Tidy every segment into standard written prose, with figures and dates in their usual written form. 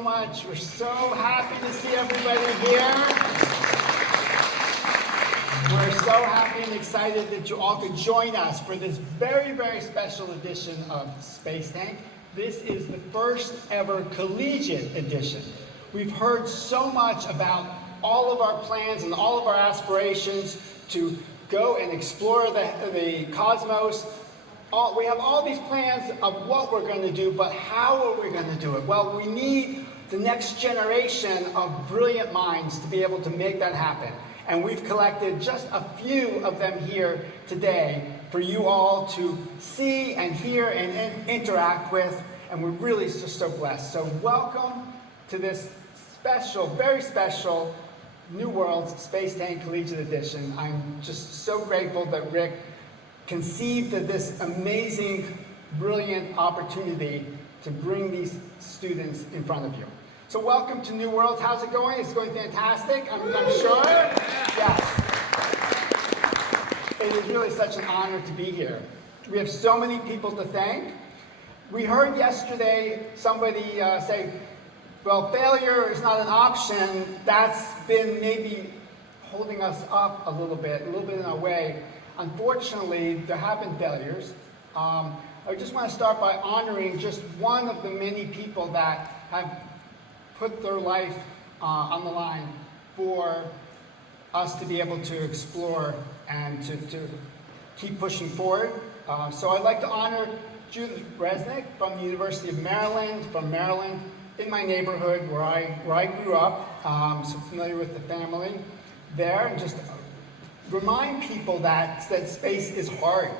Much. We're so happy to see everybody here. We're so happy and excited that you all could join us for this very, very special edition of Space Tank. This is the first ever collegiate edition. We've heard so much about all of our plans and all of our aspirations to go and explore the cosmos. We have all these plans of what we're going to do, but how are we going to do it? Well, we need the next generation of brilliant minds to be able to make that happen. And we've collected just a few of them here today for you all to see and hear and interact with. And we're really just so blessed. So welcome to this special, very special New Worlds Space Tank Collegiate Edition. I'm just so grateful that Rick conceived of this amazing, brilliant opportunity to bring these students in front of you. So welcome to New Worlds. How's it going? It's going fantastic, I'm sure. Yes. It is really such an honor to be here. We have so many people to thank. We heard yesterday somebody say, well, failure is not an option. That's been maybe holding us up a little bit in our way. Unfortunately, there have been failures. I just want to start by honoring just one of the many people that have put their life on the line for us to be able to explore and to keep pushing forward. So I'd like to honor Judith Resnick from the University of Maryland, in my neighborhood where I grew up, so familiar with the family there, and just remind people that space is hard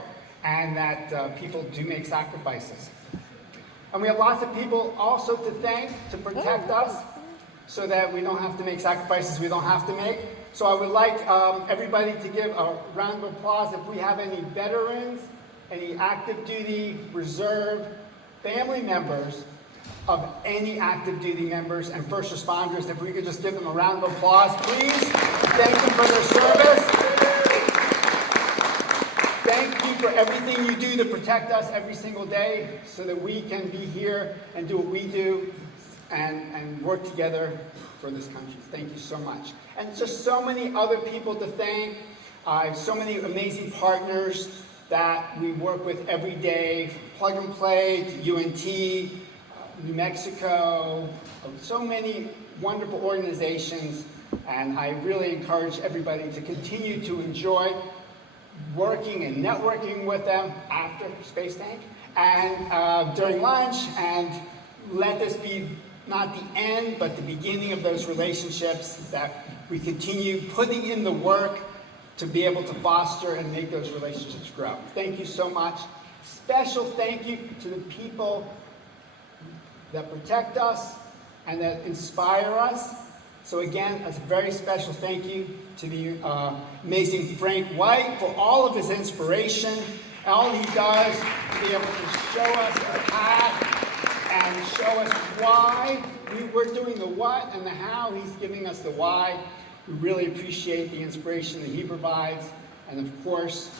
and that people do make sacrifices. And we have lots of people also to thank to protect us so that we don't have to make sacrifices we don't have to make. So I would like everybody to give a round of applause if we have any veterans, any active duty, reserve, family members of any active duty members and first responders. If we could just give them a round of applause, please. Thank them for their service. Thank you for everything you do to protect us every single day so that we can be here and do what we do and work together for this country. Thank you so much. And just so many other people to thank. So many amazing partners that we work with every day, from Plug and Play to UNT, New Mexico, so many wonderful organizations. And I really encourage everybody to continue to enjoy working and networking with them after Space Tank and during lunch, and let this be not the end but the beginning of those relationships that we continue putting in the work to be able to foster and make those relationships grow. Thank you so much. Special thank you to the people that protect us and that inspire us. So again, a very special thank you to the amazing Frank White for all of his inspiration, all he does to be able to show us a path and show us why. We're doing the what and the how, he's giving us the why. We really appreciate the inspiration that he provides, and of course,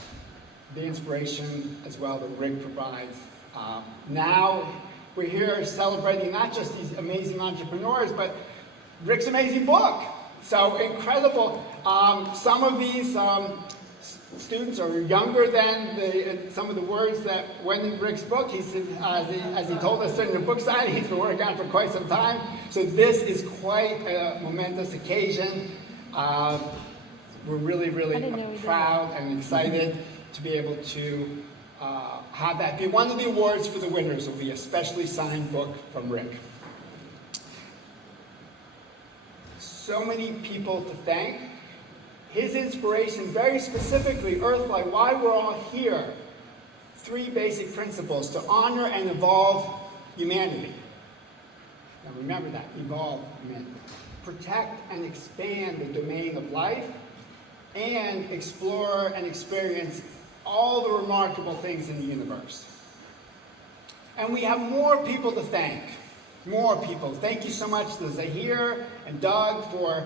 the inspiration as well that Rick provides. Now, we're here celebrating not just these amazing entrepreneurs, but Rick's amazing book. So incredible. Some of these students are younger than some of the words that went in Rick's book. He said, as he told us during the book signing, he's been working on it for quite some time. So this is quite a momentous occasion. We're really, really proud and excited to be able to have that be one of the awards for the winners. Will be a specially signed book from Rick. So many people to thank. His inspiration, very specifically, Earthlight, why we're all here. 3 basic principles: to honor and evolve humanity. Now remember that, evolve humanity. Protect and expand the domain of life, and explore and experience all the remarkable things in the universe. And we have more people to thank. More people. Thank you so much to Zahir and Doug for,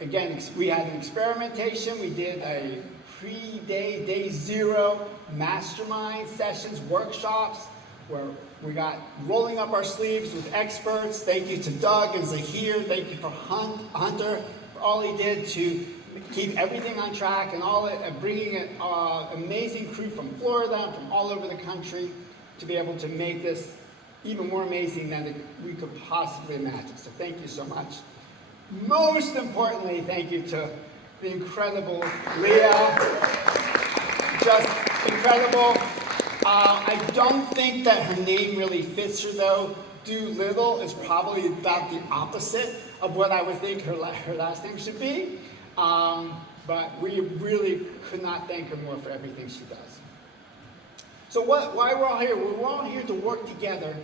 again, we had an experimentation. We did a pre-day, day 0 mastermind sessions, workshops where we got rolling up our sleeves with experts. Thank you to Doug and Zahir. Thank you for Hunter for all he did to keep everything on track and bringing an amazing crew from Florida and from all over the country to be able to make this even more amazing than we could possibly imagine. So thank you so much. Most importantly, thank you to the incredible Leah. Just incredible. I don't think that her name really fits her though. Doolittle is probably about the opposite of what I would think her last name should be. But we really could not thank her more for everything she does. So why we're all here? We're all here to work together.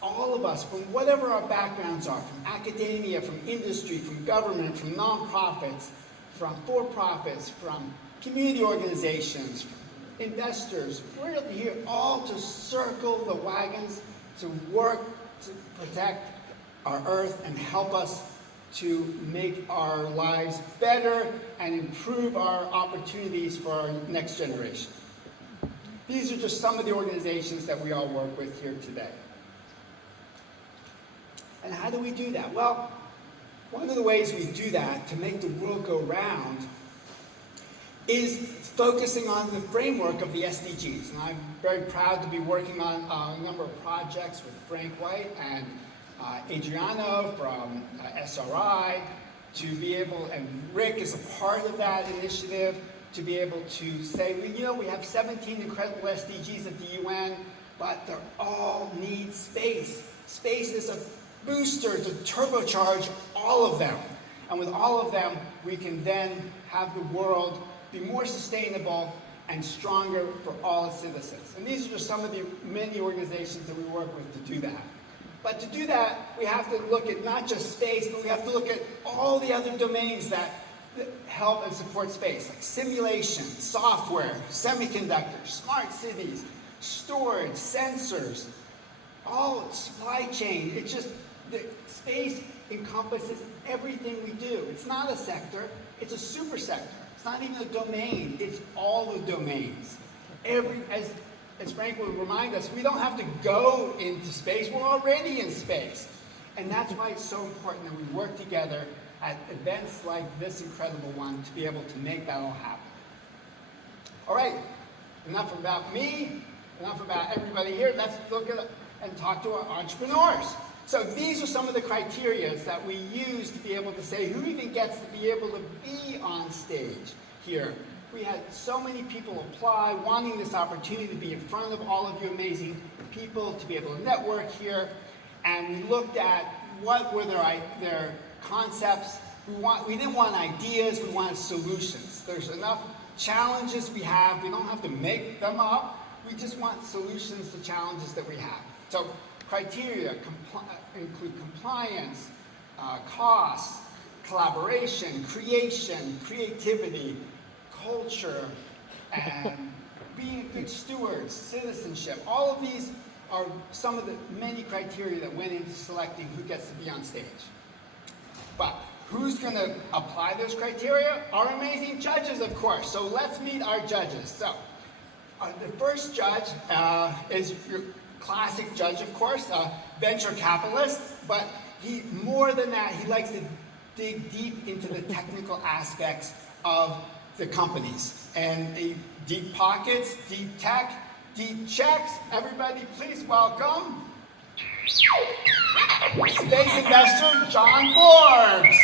All of us, from whatever our backgrounds are, from academia, from industry, from government, from nonprofits, from for-profits, from community organizations, from investors, we're here all to circle the wagons, to work to protect our earth and help us to make our lives better and improve our opportunities for our next generation. These are just some of the organizations that we all work with here today. And how do we do that? Well, one of the ways we do that to make the world go round is focusing on the framework of the SDGs. And I'm very proud to be working on a number of projects with Frank White and Adriano from SRI to be able, and Rick is a part of that initiative, to be able to say, well, we have 17 incredible SDGs at the UN, but they all need space. Space is a booster to turbocharge all of them. And with all of them, we can then have the world be more sustainable and stronger for all its citizens. And these are just some of the many organizations that we work with to do that. But to do that, we have to look at not just space, but we have to look at all the other domains that help and support space, like simulation, software, semiconductors, smart cities, storage, sensors, all supply chain. It's just, the space encompasses everything we do. It's not a sector, it's a super sector. It's not even a domain, it's all the domains. As Frank will remind us, we don't have to go into space, we're already in space. And that's why it's so important that we work together at events like this incredible one to be able to make that all happen. All right, enough about me, enough about everybody here. Let's look at and talk to our entrepreneurs. So these are some of the criteria that we use to be able to say who even gets to be able to be on stage here. We had so many people apply, wanting this opportunity to be in front of all of you amazing people, to be able to network here. And we looked at what were their concepts. We didn't want ideas, we wanted solutions. There's enough challenges we have. We don't have to make them up. We just want solutions to challenges that we have. So criteria include compliance, costs, collaboration, creation, creativity, culture, and being good stewards, citizenship. All of these are some of the many criteria that went into selecting who gets to be on stage. But who's going to apply those criteria? Our amazing judges, of course. So let's meet our judges. So the first judge is your classic judge, of course, a venture capitalist, but more than that, he likes to dig deep into the technical aspects of the companies. And deep pockets, deep tech, deep checks. Everybody, please welcome space investor John Forbes.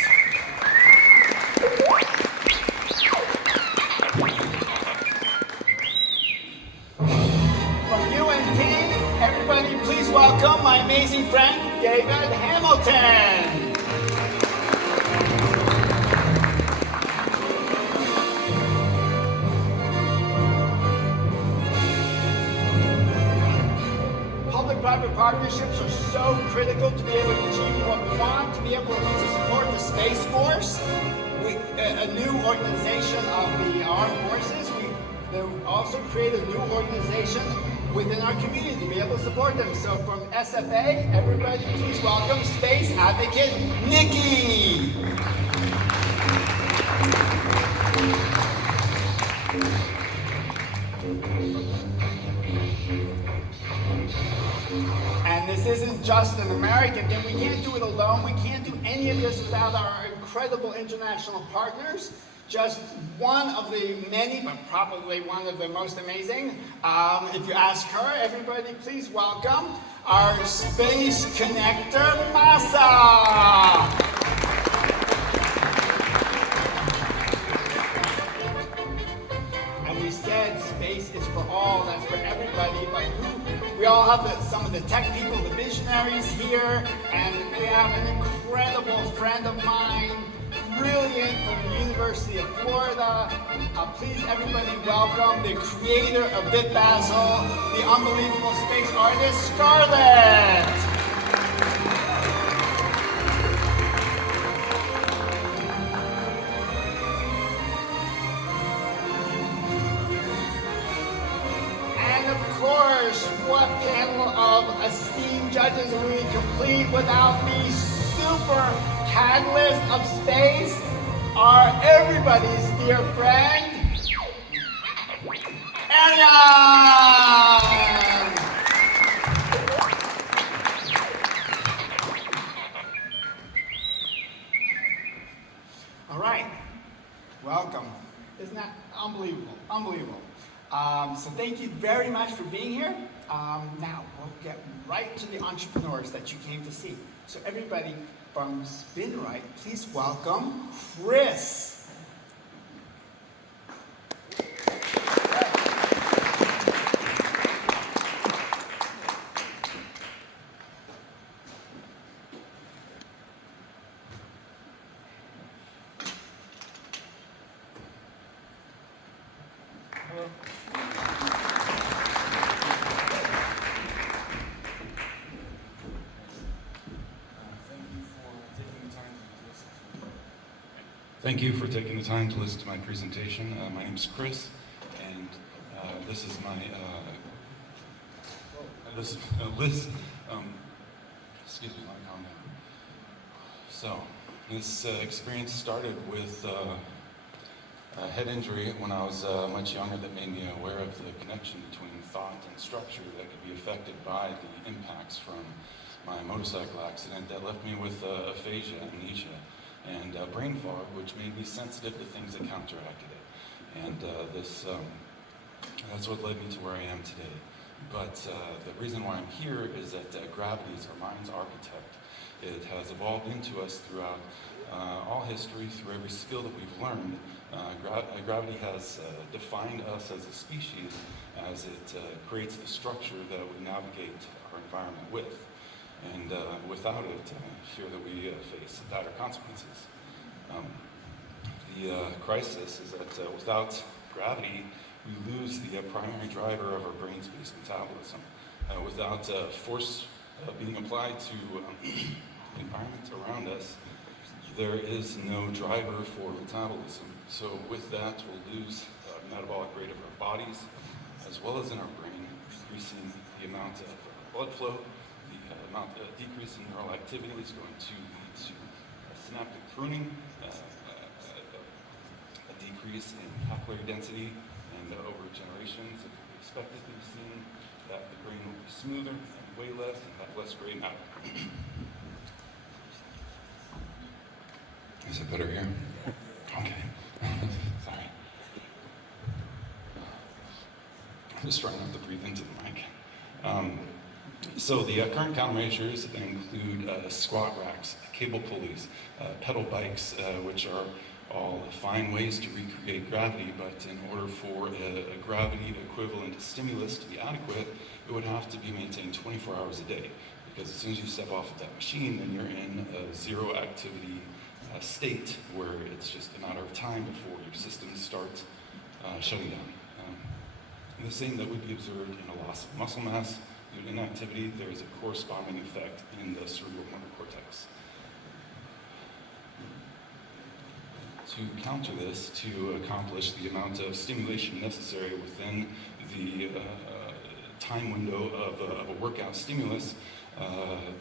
From UNT, everybody, please welcome my amazing friend David Hamilton. Public-private partnerships are so critical to be able to achieve what we want, to be able to support the Space Force, a new organization of the armed forces. They also create a new organization within our community to be able to support them. So from SFA, everybody please welcome Space Advocate Nikki. this isn't just an American thing. We can't do it alone. We can't do any of this without our incredible international partners. Just one of the many, but probably one of the most amazing. If you ask her, everybody please welcome our space connector, Masa. We said space is for all, that's for everybody, but we all have some of the tech people, the visionaries here, and we have an incredible friend of mine, brilliant, from the University of Florida. Please everybody welcome the creator of BitBasil, the unbelievable space artist, Scarlett. What panel of esteemed judges will we complete without the super catalyst of space, our everybody's dear friend, Ariane! All right, welcome. Isn't that unbelievable? Unbelievable. So thank you very much for being here. Now we'll get right to the entrepreneurs that you came to see. So everybody from SpinRite, please welcome Chris. Thank you for taking the time to listen to my presentation. My name is Chris, and this is my Liz. Excuse me, let me calm down. So, this experience started with a head injury when I was much younger that made me aware of the connection between thought and structure that could be affected by the impacts from my motorcycle accident that left me with aphasia, amnesia, and brain fog, which made me sensitive to things that counteracted it. And that's what led me to where I am today. But the reason why I'm here is that gravity is our mind's architect. It has evolved into us throughout all history, through every skill that we've learned. Gravity has defined us as a species as it creates the structure that we navigate our environment with. And without it, I fear that we face dire consequences. The crisis is that without gravity, we lose the primary driver of our brain-space metabolism. Without force being applied to the environment around us, there is no driver for metabolism. So with that, we'll lose metabolic rate of our bodies, as well as in our brain, decreasing the amount of blood flow. The decrease in neural activity is going to lead to synaptic pruning, a decrease in capillary density, and over generations it can be expected to be seen that the brain will be smoother and weigh less and have less gray matter. Is it better here? Okay. Sorry. I'm just trying not to breathe into the mic. So the current countermeasures include squat racks, cable pulleys, pedal bikes, which are all fine ways to recreate gravity, but in order for a gravity equivalent stimulus to be adequate, it would have to be maintained 24 hours a day. Because as soon as you step off of that machine, then you're in a zero activity state where it's just a matter of time before your systems start shutting down. And the same that would be observed in a loss of muscle mass. Due to inactivity, there is a corresponding effect in the cerebral motor cortex. To counter this, to accomplish the amount of stimulation necessary within the time window of a workout stimulus,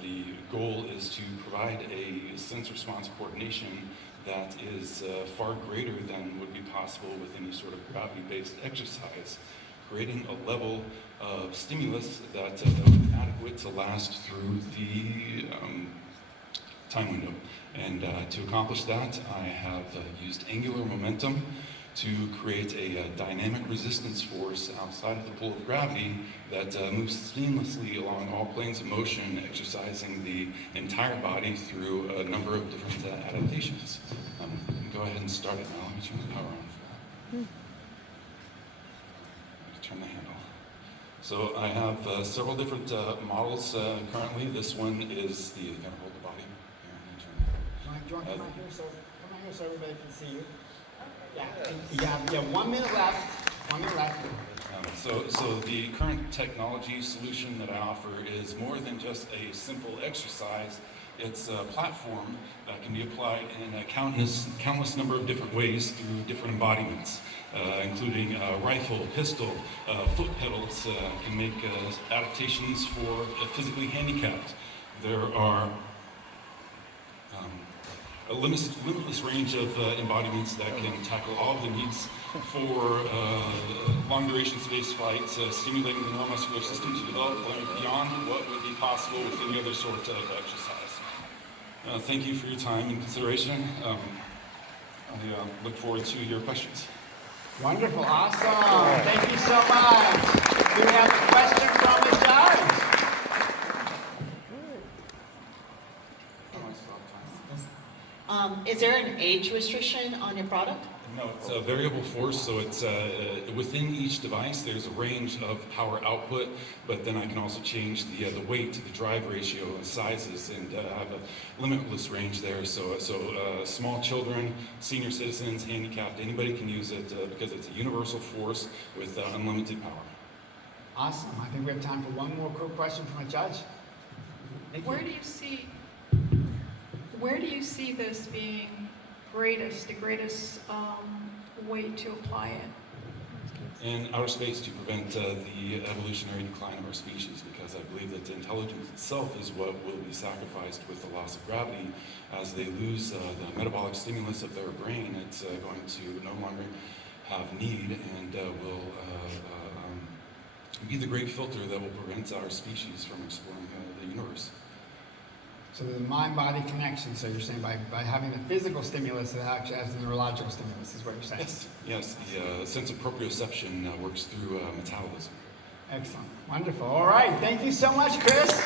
the goal is to provide a sense-response coordination that is far greater than would be possible with any sort of gravity-based exercise. creating a level of stimulus that that would be adequate to last through the time window. And to accomplish that, I have used angular momentum to create a dynamic resistance force outside of the pull of gravity that moves seamlessly along all planes of motion, exercising the entire body through a number of different adaptations. You can go ahead and start it now. Let me turn the power on for that. Turn the handle. So I have several different models currently. This one is the, kind of hold the body. Here, Do you want to come out here so everybody can see you? Yeah, 1 minute left. 1 minute left. So the current technology solution that I offer is more than just a simple exercise. It's a platform that can be applied in a countless number of different ways through different embodiments, including rifle, pistol, foot pedals, can make adaptations for the physically handicapped. There are a limitless range of embodiments that can tackle all of the needs for long-duration space flights, stimulating the neuromuscular system to develop beyond what would be possible with any other sort of exercise. Thank you for your time and consideration. I look forward to your questions. Wonderful, awesome. Thank you so much. Do we have a question from the judge? Is there an age restriction on your product? No, it's a variable force, so it's within each device there's a range of power output, but then I can also change the weight, the drive ratio, the sizes, and have a limitless range there. So small children, senior citizens, handicapped, anybody can use it because it's a universal force with unlimited power. Awesome. I think we have time for one more quick question from a judge. Where do you see this being the greatest way to apply it? In outer space to prevent the evolutionary decline of our species, because I believe that intelligence itself is what will be sacrificed with the loss of gravity. As they lose the metabolic stimulus of their brain, it's going to no longer have need and will be the great filter that will prevent our species from exploring the universe. So the mind-body connection, so you're saying by having the physical stimulus, it actually has the neurological stimulus, is what you're saying? Yes. The sense of proprioception works through metabolism. Excellent. Wonderful. All right. Thank you so much, Chris.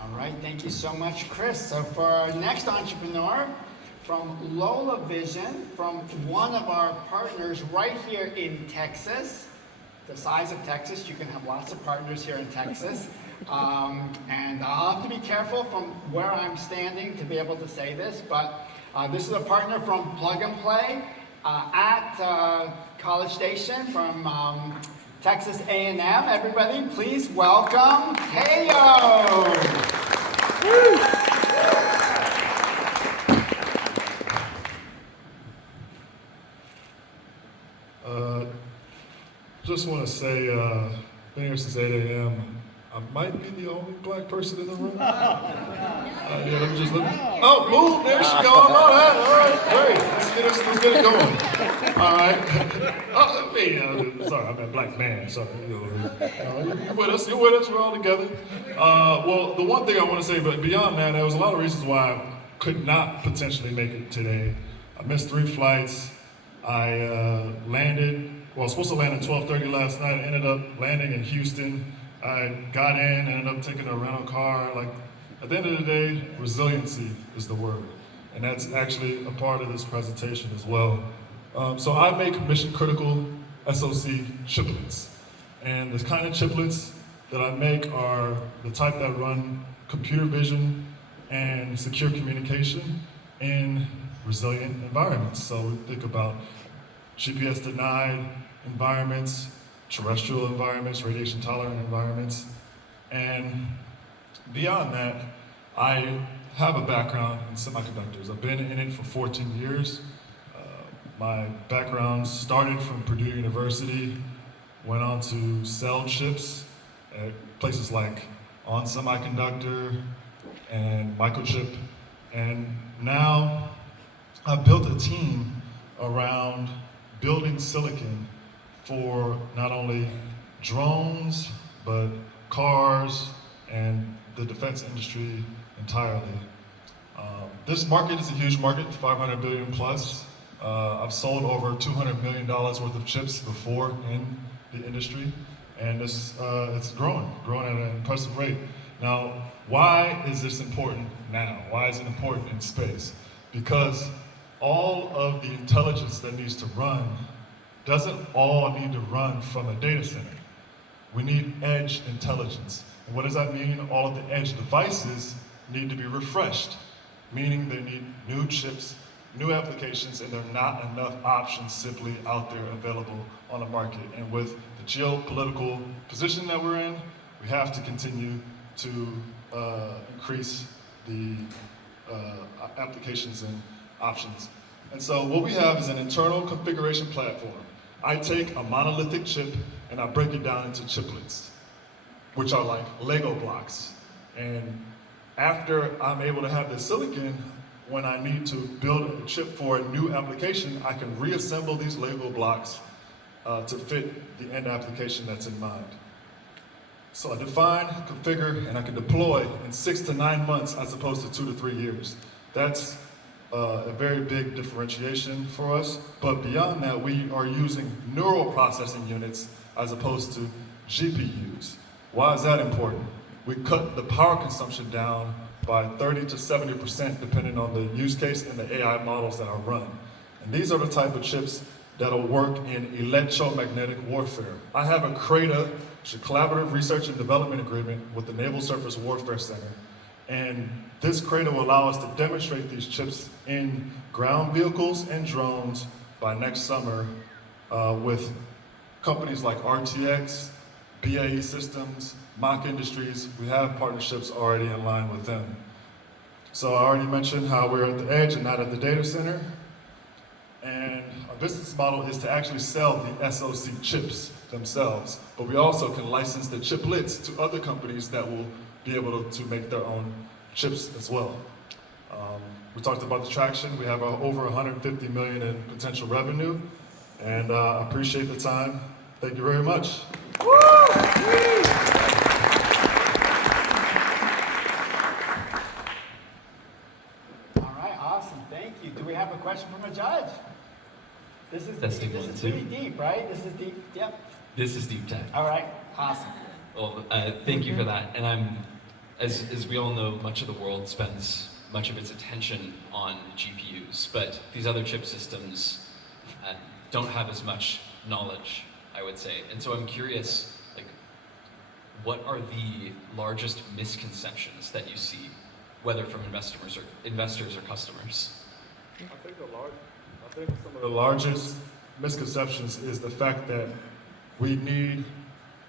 All right. Thank you so much, Chris. So for our next entrepreneur, from Lola Vision, from one of our partners right here in Texas, the size of Texas, you can have lots of partners here in Texas. And I'll have to be careful from where I'm standing to be able to say this, but this is a partner from Plug and Play at College Station from Texas A&M. Everybody, please welcome Teo. Just want to say, been here since 8 a.m. I might be the only black person in the room. Yeah, let me just look. Oh, move, there she goes. All right, great. Let's get it going. All right. Sorry, I'm a black man. Sorry. You're with us. We're all together. Well, the one thing I want to say, but beyond that, there was a lot of reasons why I could not potentially make it today. I missed 3 flights. I I was supposed to land at 12:30 last night. I ended up landing in Houston. I got in, ended up taking a rental car. Like, at the end of the day, resiliency is the word. And that's actually a part of this presentation as well. So I make mission-critical SoC chiplets. And the kind of chiplets that I make are the type that run computer vision and secure communication in resilient environments. So we think about GPS-denied environments, terrestrial environments, radiation-tolerant environments. And beyond that, I have a background in semiconductors. I've been in it for 14 years. My background started from Purdue University, went on to sell chips at places like on semiconductor and microchip. And now I've built a team around building silicon for not only drones, but cars and the defense industry entirely. This market is a huge market, 500 billion plus. I've sold over $200 million worth of chips before in the industry, and it's growing at an impressive rate. Now, why is this important now? Why is it important in space? Because all of the intelligence that needs to run doesn't all need to run from a data center. We need edge intelligence. And what does that mean? All of the edge devices need to be refreshed, meaning they need new chips, new applications, and there are not enough options simply out there available on the market. And with the geopolitical position that we're in, we have to continue to increase the applications and options. And so what we have is an internal configuration platform. I take a monolithic chip and I break it down into chiplets, which are like Lego blocks. And after I'm able to have the silicon, when I need to build a chip for a new application, I can reassemble these Lego blocks to fit the end application that's in mind. So I define, configure, and I can deploy in 6 to 9 months as opposed to 2 to 3 years. That's a very big differentiation for us. But beyond that, we are using neural processing units as opposed to GPUs. Why is that important? We cut the power consumption down by 30 to 70% depending on the use case and the AI models that are run. And these are the type of chips that'll work in electromagnetic warfare. I have a CRADA, which is a collaborative research and development agreement with the Naval Surface Warfare Center. And this CRADA will allow us to demonstrate these chips in ground vehicles and drones by next summer with companies like RTX, BAE Systems, Mach Industries. We have partnerships already in line with them. So I already mentioned how we're at the edge and not at the data center. And our business model is to actually sell the SoC chips themselves, but we also can license the chiplets to other companies that will be able to make their own chips as well. We talked about the traction. We have over 150 million in potential revenue, and I appreciate the time. Thank you very much. All right, awesome, thank you. Do we have a question from a judge? This is Testing this one, is two. pretty deep, right? This is deep, yep. This is deep tech. All right, awesome. Well, thank you for that. And as we all know, much of the world spends much of its attention on GPUs, but these other chip systems don't have as much knowledge, I would say. And so I'm curious, like, what are the largest misconceptions that you see, whether from investors or customers? I think some of the largest misconceptions is the fact that we need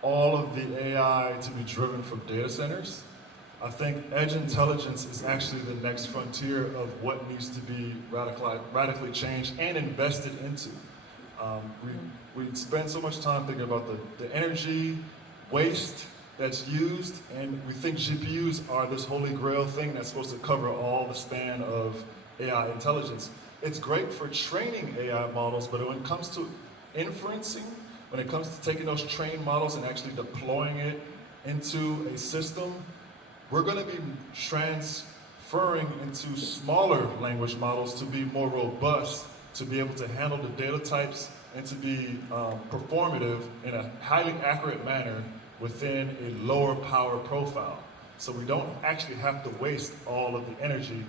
all of the AI to be driven from data centers. I think edge intelligence is actually the next frontier of what needs to be radically changed and invested into. We spend so much time thinking about the energy waste that's used, and we think GPUs are this holy grail thing that's supposed to cover all the span of AI intelligence. It's great for training AI models, but when it comes to inferencing, when it comes to taking those trained models and actually deploying it into a system, we're going to be transferring into smaller language models to be more robust, to be able to handle the data types and to be performative in a highly accurate manner within a lower power profile. So we don't actually have to waste all of the energy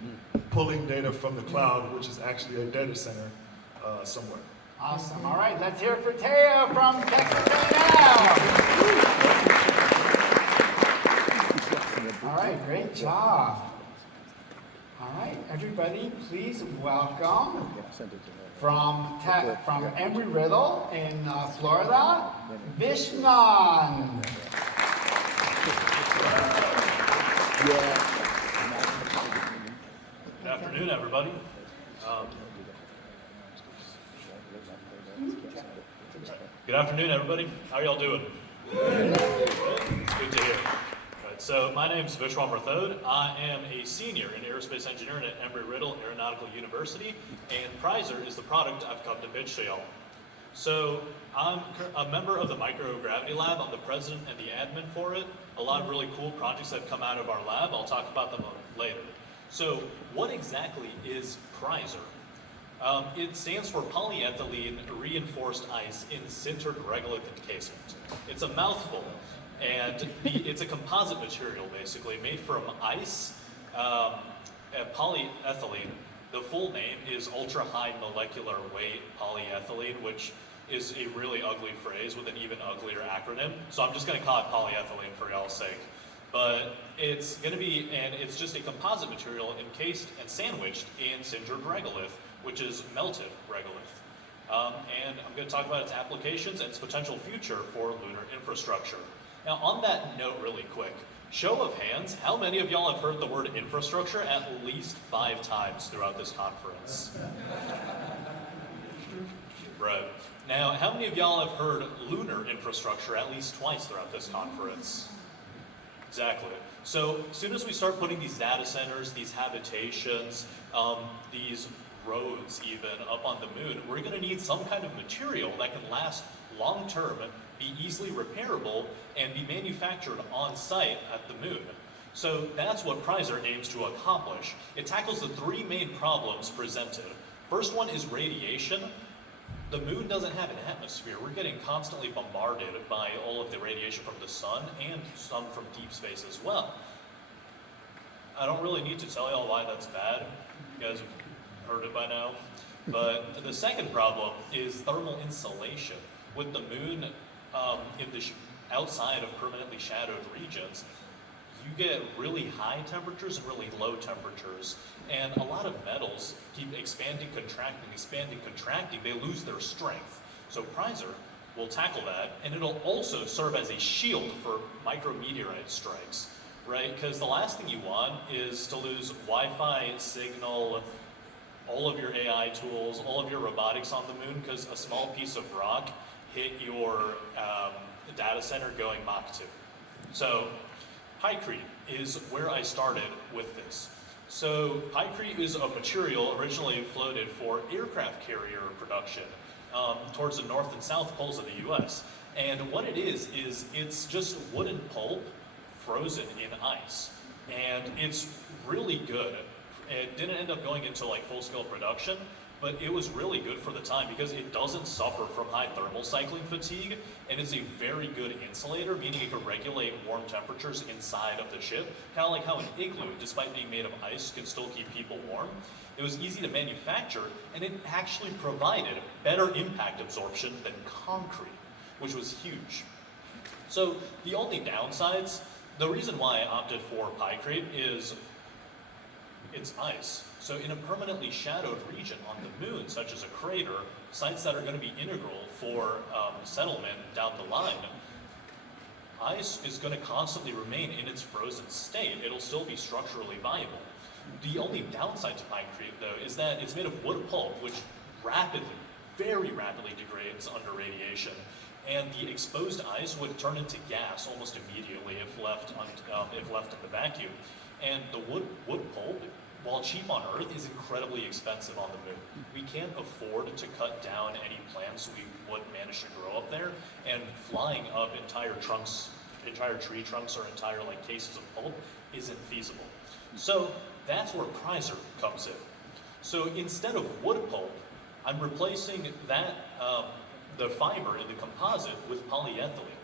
pulling data from the cloud, which is actually a data center somewhere. Awesome. All right, let's hear it for Teo from Texas A&M. All right, great job. All right, everybody, please welcome from Embry-Riddle in Florida, Vishnan. Good afternoon, everybody. Good afternoon, everybody. How are y'all doing? It's good to hear. right, so my name is Vishwan Rathod. I am a senior in aerospace engineering at Embry-Riddle Aeronautical University, and Prizer is the product I've come to pitch to y'all. So I'm a member of the Microgravity Lab. I'm the president and the admin for it. A lot of really cool projects have come out of our lab. I'll talk about them later. So what exactly is Prizer? It stands for polyethylene reinforced ice in sintered regolith encasement. It's a mouthful, and it's a composite material basically made from ice, polyethylene. The full name is ultra high molecular weight polyethylene, which is a really ugly phrase with an even uglier acronym. So I'm just going to call it polyethylene for y'all's sake. But it's going to be, and it's just a composite material encased and sandwiched in sintered regolith, which is melted regolith. And I'm going to talk about its applications and its potential future for lunar infrastructure. Now, on that note, really quick, show of hands, how many of y'all have heard the word infrastructure at least 5 times throughout this conference? Right. Now, how many of y'all have heard lunar infrastructure at least twice throughout this conference? Exactly. So as soon as we start putting these data centers, these habitations, these roads even up on the moon, we're going to need some kind of material that can last long term, be easily repairable, and be manufactured on site at the moon. So that's what Prizer aims to accomplish. It tackles the 3 main problems presented. First one is radiation. The moon doesn't have an atmosphere. We're getting constantly bombarded by all of the radiation from the sun and some from deep space as well. I don't really need to tell y'all why that's bad. You guys have heard it by now. But the second problem is thermal insulation. With the moon in the outside of permanently shadowed regions, you get really high temperatures and really low temperatures. And a lot of metals keep expanding, contracting, they lose their strength. So Prizer will tackle that, and it'll also serve as a shield for micrometeorite strikes, right? Because the last thing you want is to lose Wi-Fi signal, all of your AI tools, all of your robotics on the moon, because a small piece of rock hit your data center going Mach 2. So Pykrete is where I started with this. So Pykrete is a material originally floated for aircraft carrier production towards the north and south poles of the US. And what it is it's just wooden pulp frozen in ice. And it's really good. It didn't end up going into like full-scale production, but it was really good for the time because it doesn't suffer from high thermal cycling fatigue, and it's a very good insulator, meaning it can regulate warm temperatures inside of the ship, kind of like how an igloo, despite being made of ice, can still keep people warm. It was easy to manufacture, and it actually provided better impact absorption than concrete, which was huge. So the only downsides, the reason why I opted for Pykrete is it's ice. So in a permanently shadowed region on the moon, such as a crater, sites that are going to be integral for settlement down the line, ice is going to constantly remain in its frozen state. It'll still be structurally viable. The only downside to Pykrete, though, is that it's made of wood pulp, which very rapidly degrades under radiation. And the exposed ice would turn into gas almost immediately if left in the vacuum. And the wood pulp, while cheap on Earth, is incredibly expensive on the moon. We can't afford to cut down any plants we would manage to grow up there, and flying up entire tree trunks or entire like cases of pulp isn't feasible. So that's where Prizer comes in. So instead of wood pulp, I'm replacing that the fiber in the composite with polyethylene.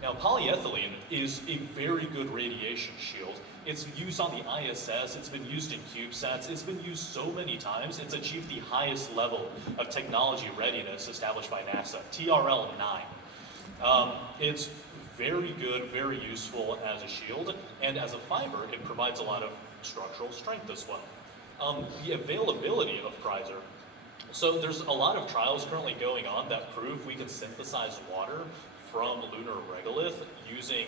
Now, polyethylene is a very good radiation shield. It's used on the ISS, it's been used in CubeSats, it's been used so many times, it's achieved the highest level of technology readiness established by NASA, TRL 9. It's very good, very useful as a shield, and as a fiber, it provides a lot of structural strength as well. The availability of Prizer. So there's a lot of trials currently going on that prove we can synthesize water from lunar regolith using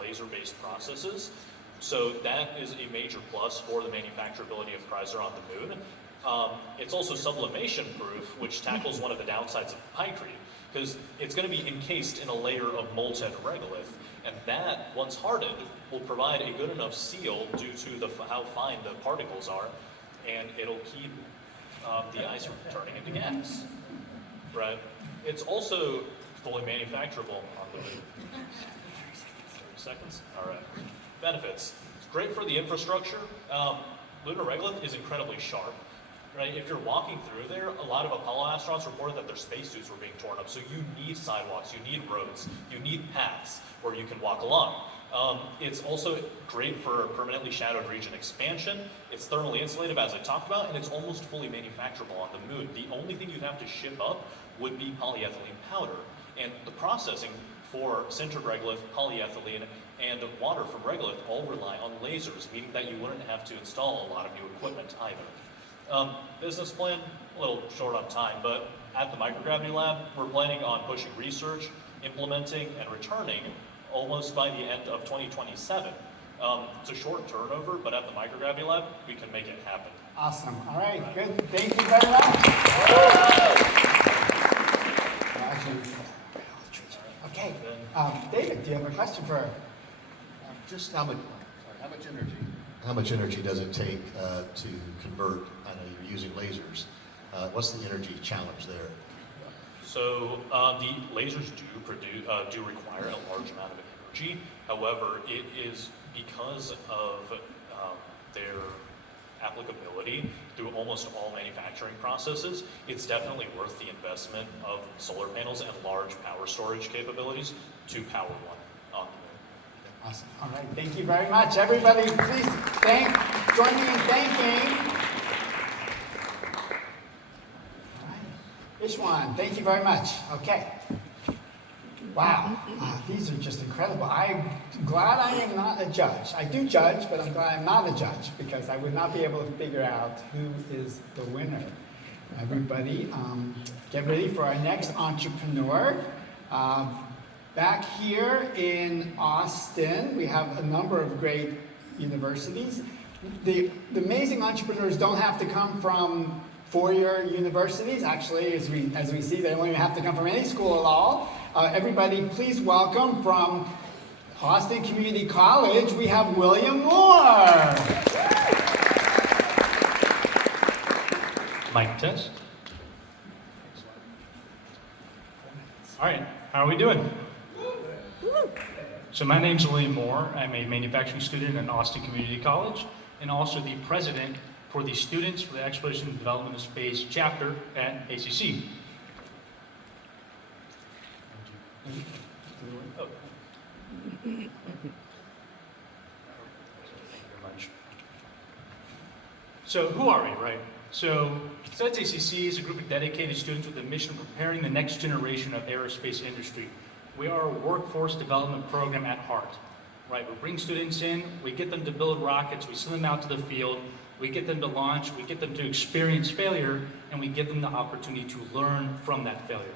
laser-based processes. So that is a major plus for the manufacturability of Prizer on the moon. It's also sublimation proof, which tackles one of the downsides of Pykrete, because it's going to be encased in a layer of molten regolith, and that, once hardened, will provide a good enough seal due to how fine the particles are, and it'll keep the ice from turning into gas. Right? It's also fully manufacturable on the 30 seconds? All right. Benefits. It's great for the infrastructure. Lunar regolith is incredibly sharp. Right? If you're walking through there, a lot of Apollo astronauts reported that their spacesuits were being torn up. So you need sidewalks, you need roads, you need paths where you can walk along. It's also great for permanently shadowed region expansion. It's thermally insulative, as I talked about, and it's almost fully manufacturable on the moon. The only thing you'd have to ship up would be polyethylene powder. And the processing for sintered regolith, polyethylene, and water from regolith all rely on lasers, meaning that you wouldn't have to install a lot of new equipment either. Business plan, a little short on time, but at the Microgravity Lab, we're planning on pushing research, implementing, and returning almost by the end of 2027. It's a short turnover, but at the Microgravity Lab, we can make it happen. Awesome. All right, good. Thank you very much. Okay, David, do you have a question for? Just how much energy does it take to convert? I know you're using lasers. What's the energy challenge there? So the lasers do require a large amount of energy. However, it is because of their applicability through almost all manufacturing processes, it's definitely worth the investment of solar panels and large power storage capabilities to power one on the moon. Awesome. All right, thank you very much. Everybody, please join me in thanking. All right. Ishwan, thank you very much. Okay. Wow, these are just incredible. I'm glad I am not a judge. I do judge, but I'm glad I'm not a judge because I would not be able to figure out who is the winner. Everybody, get ready for our next entrepreneur. Back here in Austin, we have a number of great universities. The amazing entrepreneurs don't have to come from four-year universities. Actually, as we see, they don't even have to come from any school at all. Everybody, please welcome from Austin Community College, we have William Moore. Mic test. All right, how are we doing? So my name's William Moore. I'm a manufacturing student at Austin Community College and also the president for the Students for the Exploration and Development of Space chapter at ACC. Oh. Thank you very much. So who are we, right? So SETS ACC is a group of dedicated students with a mission of preparing the next generation of aerospace industry. We are a workforce development program at heart, right? We bring students in, we get them to build rockets, we send them out to the field, we get them to launch, we get them to experience failure, and we give them the opportunity to learn from that failure.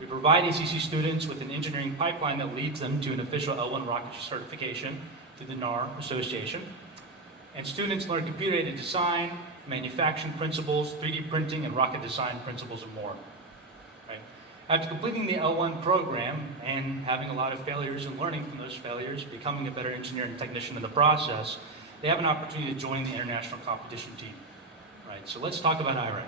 We provide ACC students with an engineering pipeline that leads them to an official L1 rocketry certification through the NAR Association. And students learn computer-aided design, manufacturing principles, 3D printing, and rocket design principles, and more. Right? After completing the L1 program and having a lot of failures and learning from those failures, becoming a better engineer and technician in the process, they have an opportunity to join the international competition team. Right? So let's talk about IREC.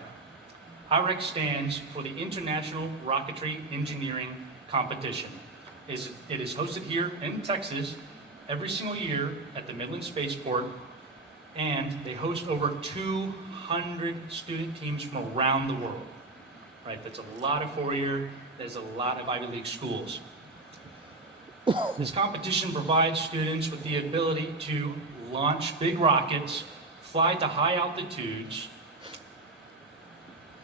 IREC stands for the International Rocketry Engineering Competition. It is hosted here in Texas every single year at the Midland Spaceport, and they host over 200 student teams from around the world. Right? That's a lot of four-year, there's a lot of Ivy League schools. This competition provides students with the ability to launch big rockets, fly to high altitudes,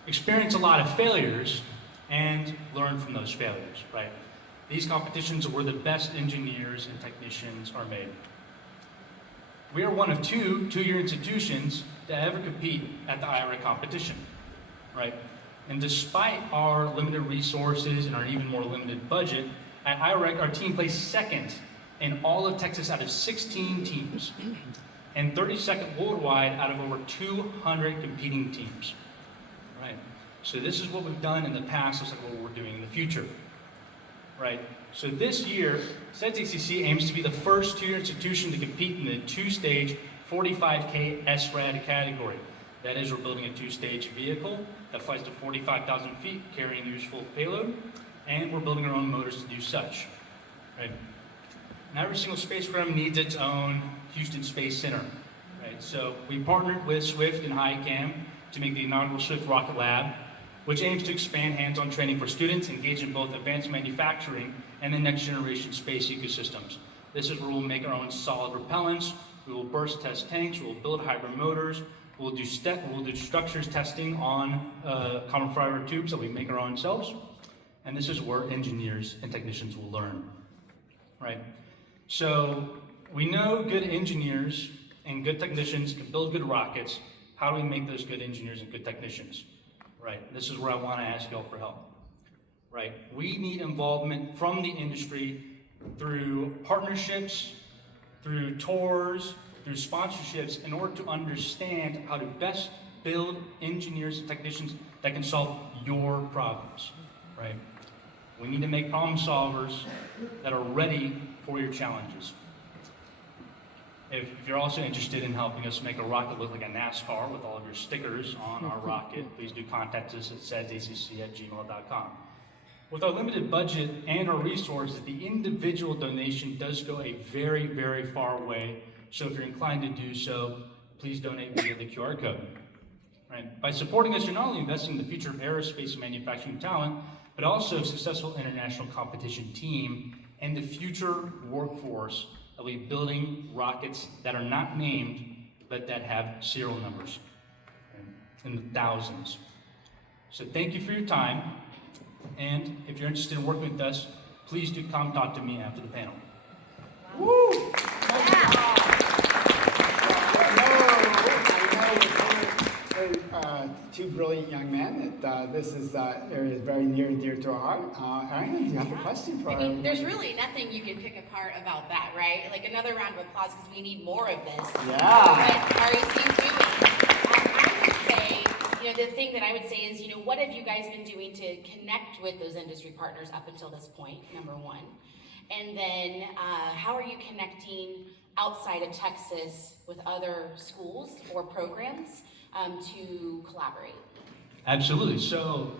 experience a lot of failures, and learn from those failures, right? These competitions are where the best engineers and technicians are made. We are one of two-year institutions to ever compete at the IREC competition, right? And despite our limited resources and our even more limited budget, at IREC, our team placed second in all of Texas out of 16 teams. and 32nd worldwide out of over 200 competing teams. Right? So this is what we've done in the past, this is what we're doing in the future. Right? So this year, SEDS-ACC aims to be the first two-year institution to compete in the two-stage 45K SRAD category. That is, we're building a two-stage vehicle that flies to 45,000 feet, carrying the useful payload, and we're building our own motors to do such. Right? Now, every single space program needs its own Houston Space Center. Right? So we partnered with Swift and HiCam to make the inaugural Swift Rocket Lab, which aims to expand hands-on training for students engaged in both advanced manufacturing and the next-generation space ecosystems. This is where we'll make our own solid propellants, we will burst test tanks, we will build hybrid motors, we'll do structures testing on carbon fiber tubes that we make our own selves, and this is where engineers and technicians will learn. Right? So we know good engineers and good technicians can build good rockets. How do we make those good engineers and good technicians? Right? This is where I want to ask y'all for help. Right? We need involvement from the industry through partnerships, through tours, through sponsorships, in order to understand how to best build engineers and technicians that can solve your problems. Right? We need to make problem solvers that are ready for your challenges. If you're also interested in helping us make a rocket look like a NASCAR with all of your stickers on our rocket, please do contact us at sedsacc@gmail.com. With our limited budget and our resources, the individual donation does go a very, very far way. So if you're inclined to do so, please donate via the QR code. Right? By supporting us, you're not only investing in the future of aerospace manufacturing talent, but also a successful international competition team and the future workforce that will be building rockets that are not named, but that have serial numbers in the thousands. So thank you for your time. And if you're interested in working with us, please do come talk to me after the panel. Woo! Two brilliant young men. This is area is very near and dear to our heart. Ariana, do you have a question for I mean, there's really nothing you can pick apart about that, right? Like another round of applause because we need more of this. Yeah. What are you doing? I would say, the thing that I would say is, what have you guys been doing to connect with those industry partners up until this point, number one? And then how are you connecting outside of Texas with other schools or programs to collaborate? Absolutely. So,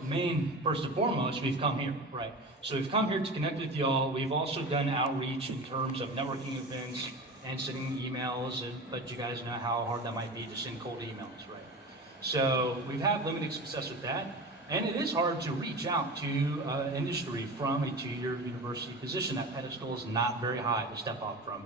first and foremost, we've come here, right? So we've come here to connect with y'all. We've also done outreach in terms of networking events and sending emails, but you guys know how hard that might be to send cold emails, right? So we've had limited success with that, and it is hard to reach out to industry from a two-year university position. That pedestal is not very high to step off from.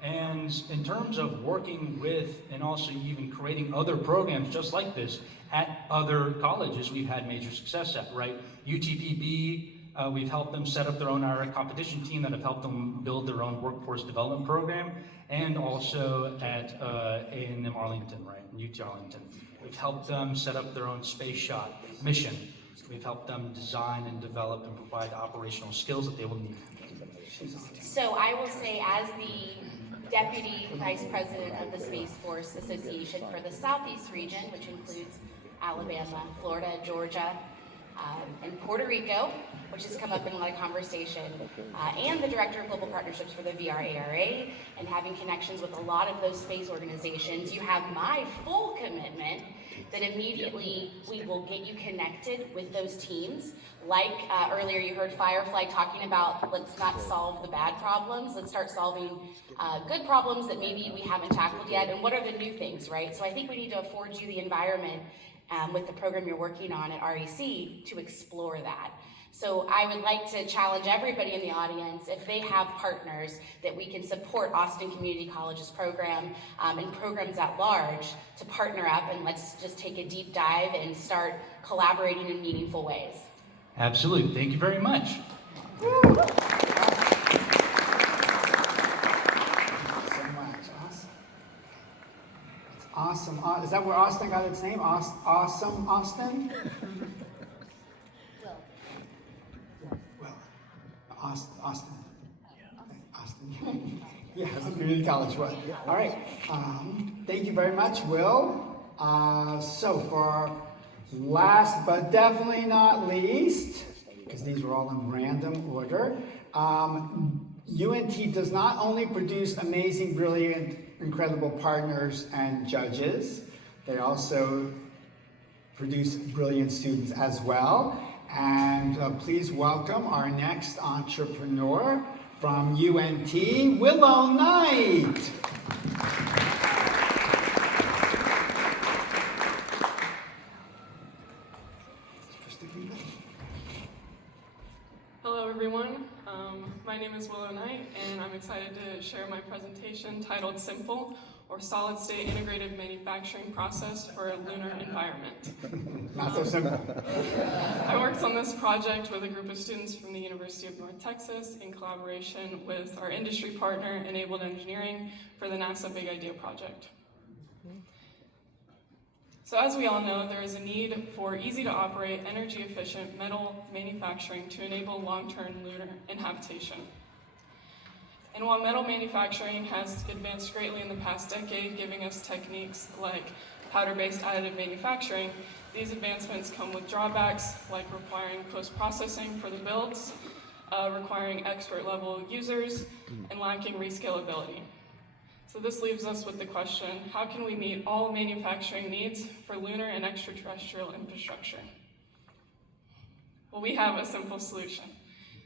And in terms of working with and also even creating other programs just like this at other colleges, we've had major success at, right? UTPB, we've helped them set up their own IRAC competition team that have helped them build their own workforce development program, and also at A&M Arlington, right? UT Arlington. We've helped them set up their own space shot mission. We've helped them design and develop and provide operational skills that they will need. So I will say, as the Deputy Vice President of the Space Force Association for the Southeast region, which includes Alabama, Florida, Georgia, and Puerto Rico, which has come up in a lot of conversation, and the Director of Global Partnerships for the VRARA, and having connections with a lot of those space organizations, you have my full commitment that immediately we will get you connected with those teams. Like earlier you heard Firefly talking about, let's not solve the bad problems, let's start solving good problems that maybe we haven't tackled yet, and what are the new things, right? So I think we need to afford you the environment with the program you're working on at REC to explore that. So I would like to challenge everybody in the audience, if they have partners that we can support Austin Community College's program and programs at large, to partner up and let's just take a deep dive and start collaborating in meaningful ways. Absolutely. Thank you very much. Thank you so much. Awesome. Awesome. Is that where Austin got its name? Awesome Austin? Well, Austin. Austin. Yeah, Community college, what? All right. Thank you very much, Will. So for last but definitely not least, because these were all in random order, UNT does not only produce amazing, brilliant, incredible partners and judges, they also produce brilliant students as well. And please welcome our next entrepreneur from UNT, Willow Knight. Hello everyone, my name is Willow Knight and I'm excited to share my presentation titled Simple, or Solid State Integrated Manufacturing Process for a Lunar Environment. Not so simple. I worked on this project with a group of students from the University of North Texas in collaboration with our industry partner, Enabled Engineering, for the NASA Big Idea project. So as we all know, there is a need for easy-to-operate, energy-efficient metal manufacturing to enable long-term lunar inhabitation. And while metal manufacturing has advanced greatly in the past decade, giving us techniques like powder-based additive manufacturing, these advancements come with drawbacks like requiring post-processing for the builds, requiring expert-level users, and lacking rescalability. So this leaves us with the question, how can we meet all manufacturing needs for lunar and extraterrestrial infrastructure? Well, we have a simple solution.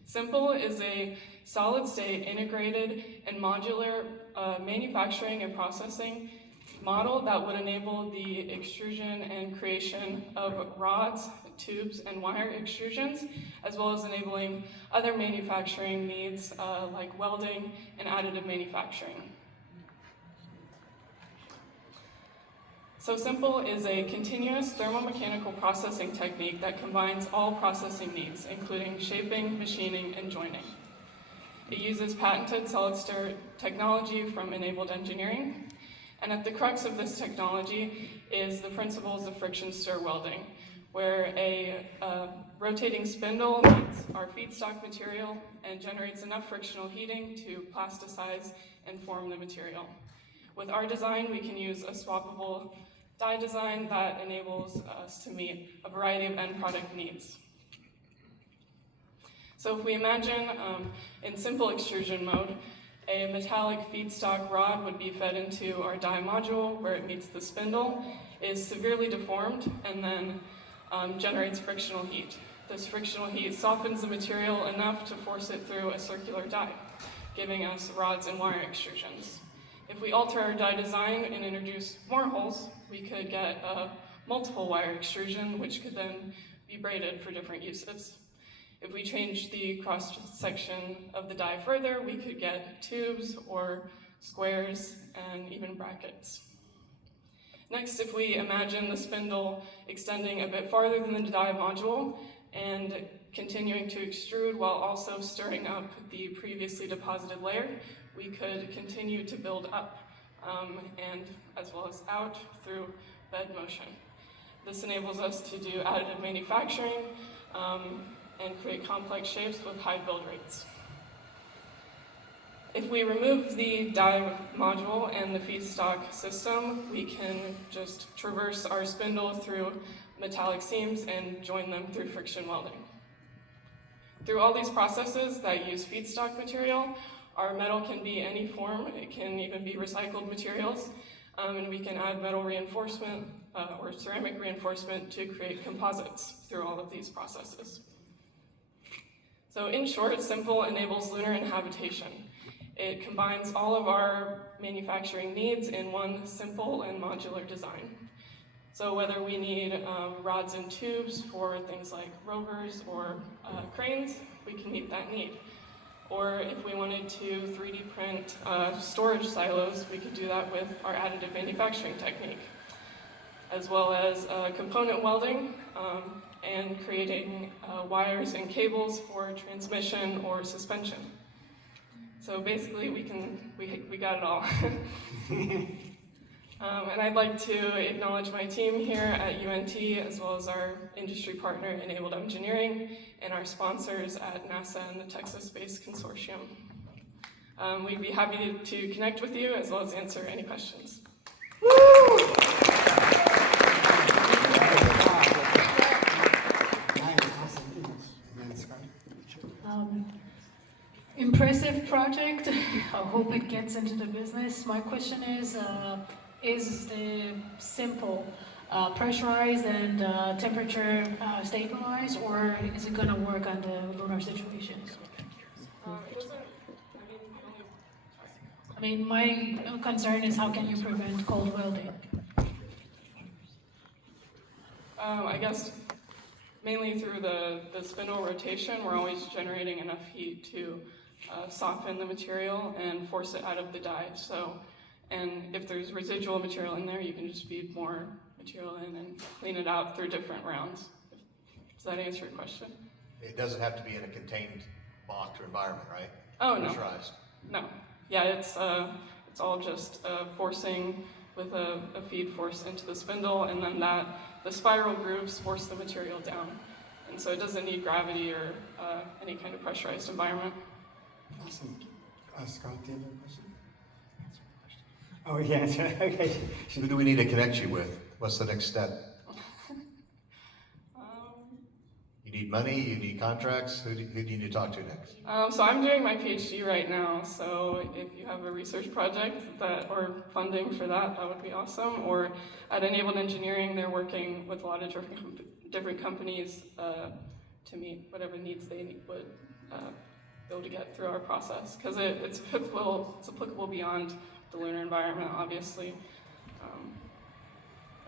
Simple is a solid-state, integrated, and modular manufacturing and processing model that would enable the extrusion and creation of rods, tubes, and wire extrusions, as well as enabling other manufacturing needs like welding and additive manufacturing. So Simple is a continuous thermomechanical processing technique that combines all processing needs, including shaping, machining, and joining. It uses patented solid-stir technology from Enabled Engineering, and at the crux of this technology is the principles of friction stir welding, where a rotating spindle meets our feedstock material and generates enough frictional heating to plasticize and form the material. With our design, we can use a swappable die design that enables us to meet a variety of end product needs. So if we imagine in simple extrusion mode, a metallic feedstock rod would be fed into our die module where it meets the spindle, is severely deformed, and then generates frictional heat. This frictional heat softens the material enough to force it through a circular die, giving us rods and wire extrusions. If we alter our die design and introduce more holes, we could get a multiple wire extrusion, which could then be braided for different uses. If we change the cross-section of the die further, we could get tubes or squares and even brackets. Next, if we imagine the spindle extending a bit farther than the die module and continuing to extrude while also stirring up the previously deposited layer, we could continue to build up and as well as out through bed motion. This enables us to do additive manufacturing and create complex shapes with high build rates. If we remove the die module and the feedstock system, we can just traverse our spindle through metallic seams and join them through friction welding. Through all these processes that use feedstock material, our metal can be any form. It can even be recycled materials, and we can add metal reinforcement or ceramic reinforcement to create composites through all of these processes. So in short, Simple enables lunar inhabitation. It combines all of our manufacturing needs in one simple and modular design. So whether we need rods and tubes for things like rovers or cranes, we can meet that need. Or if we wanted to 3D print storage silos, we could do that with our additive manufacturing technique, as well as component welding and creating wires and cables for transmission or suspension. So basically, we got it all. And I'd like to acknowledge my team here at UNT, as well as our industry partner, Enabled Engineering, and our sponsors at NASA and the Texas Space Consortium. We'd be happy to connect with you as well as answer any questions. Impressive project. I hope it gets into the business. My question is the simple pressurized and temperature stabilized, or is it going to work on the lunar situation? I mean, my concern is how can you prevent cold welding? I guess mainly through the spindle rotation, we're always generating enough heat to soften the material and force it out of the die. So, and if there's residual material in there, you can just feed more material in and clean it out through different rounds. Does that answer your question? It doesn't have to be in a contained box or environment, right? Oh, no. Pressurized. No. Yeah, it's all just forcing with a feed force into the spindle, and then the spiral grooves force the material down. And so it doesn't need gravity or any kind of pressurized environment. Awesome. Scott, do you have a question? Oh, yes. Okay. Who do we need to connect you with? What's the next step? You need money? You need contracts? Who do you need to talk to next? So I'm doing my PhD right now, so if you have a research project or funding for that, that would be awesome. Or at Enabled Engineering, they're working with a lot of different companies to meet whatever needs they would be able to get through our process, because it's applicable beyond the lunar environment, obviously.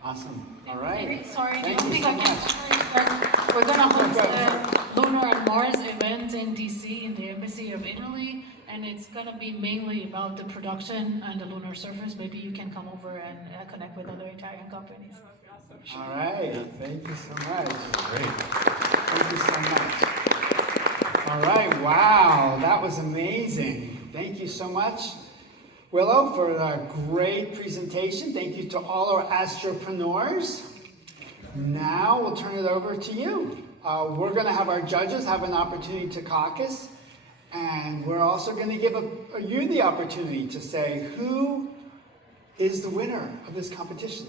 Awesome. All right. Sorry, Thank do you you think so I can? We're gonna host the Lunar and Mars event in DC in the Embassy of Italy, and it's gonna be mainly about the production and the lunar surface. Maybe you can come over and connect with other Italian companies. All right. Thank you so much. Great. Thank you so much. All right. Wow. That was amazing. Thank you so much, Willow, for a great presentation. Thank you to all our astropreneurs. Now we'll turn it over to you. We're going to have our judges have an opportunity to caucus, and we're also going to give you the opportunity to say who is the winner of this competition.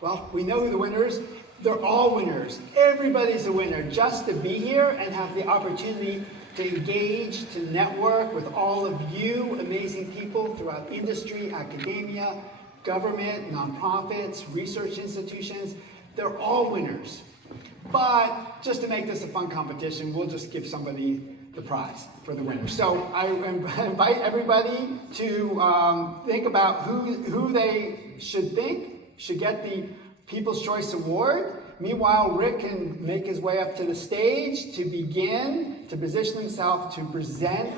Well, we know who the winner is. They're all winners. Everybody's a winner. Just to be here and have the opportunity to engage, to network with all of you amazing people throughout industry, academia, government, nonprofits, research institutions. They're all winners. But just to make this a fun competition, we'll just give somebody the prize for the winner. So I invite everybody to think about who they should get the People's Choice Award. Meanwhile, Rick can make his way up to the stage to begin to position himself to present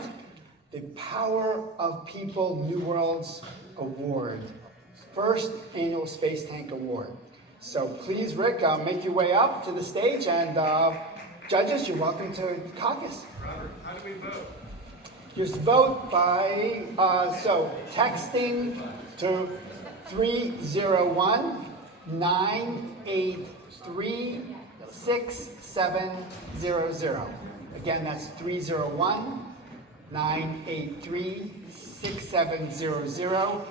the Power of People New Worlds Award, first annual Space Tank Award. So please, Rick, make your way up to the stage, and judges, you're welcome to caucus. Robert, how do we vote? Just vote by, texting to 301-983-6700. Again, that's 301-983-6700,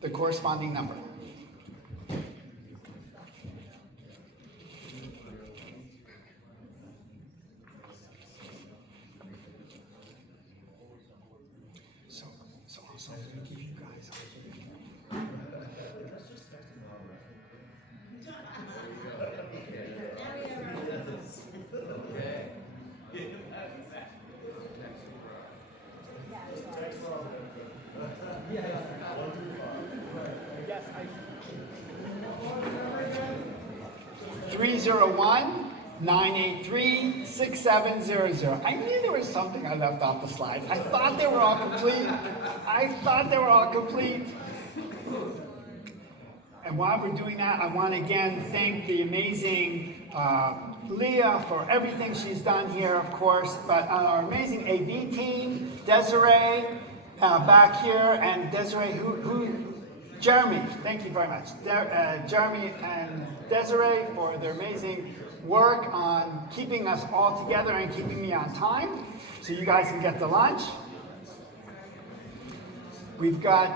the corresponding number. So I'm going to give you guys. Yes, 301-983-6700. I knew there was something I left off the slides. I thought they were all complete. And while we're doing that, I want to again thank the amazing Leah for everything she's done here, of course, but our amazing AV team, Desiree back here, and Desiree, Jeremy, thank you very much. Jeremy and Desiree for their amazing work on keeping us all together and keeping me on time so you guys can get to lunch. We've got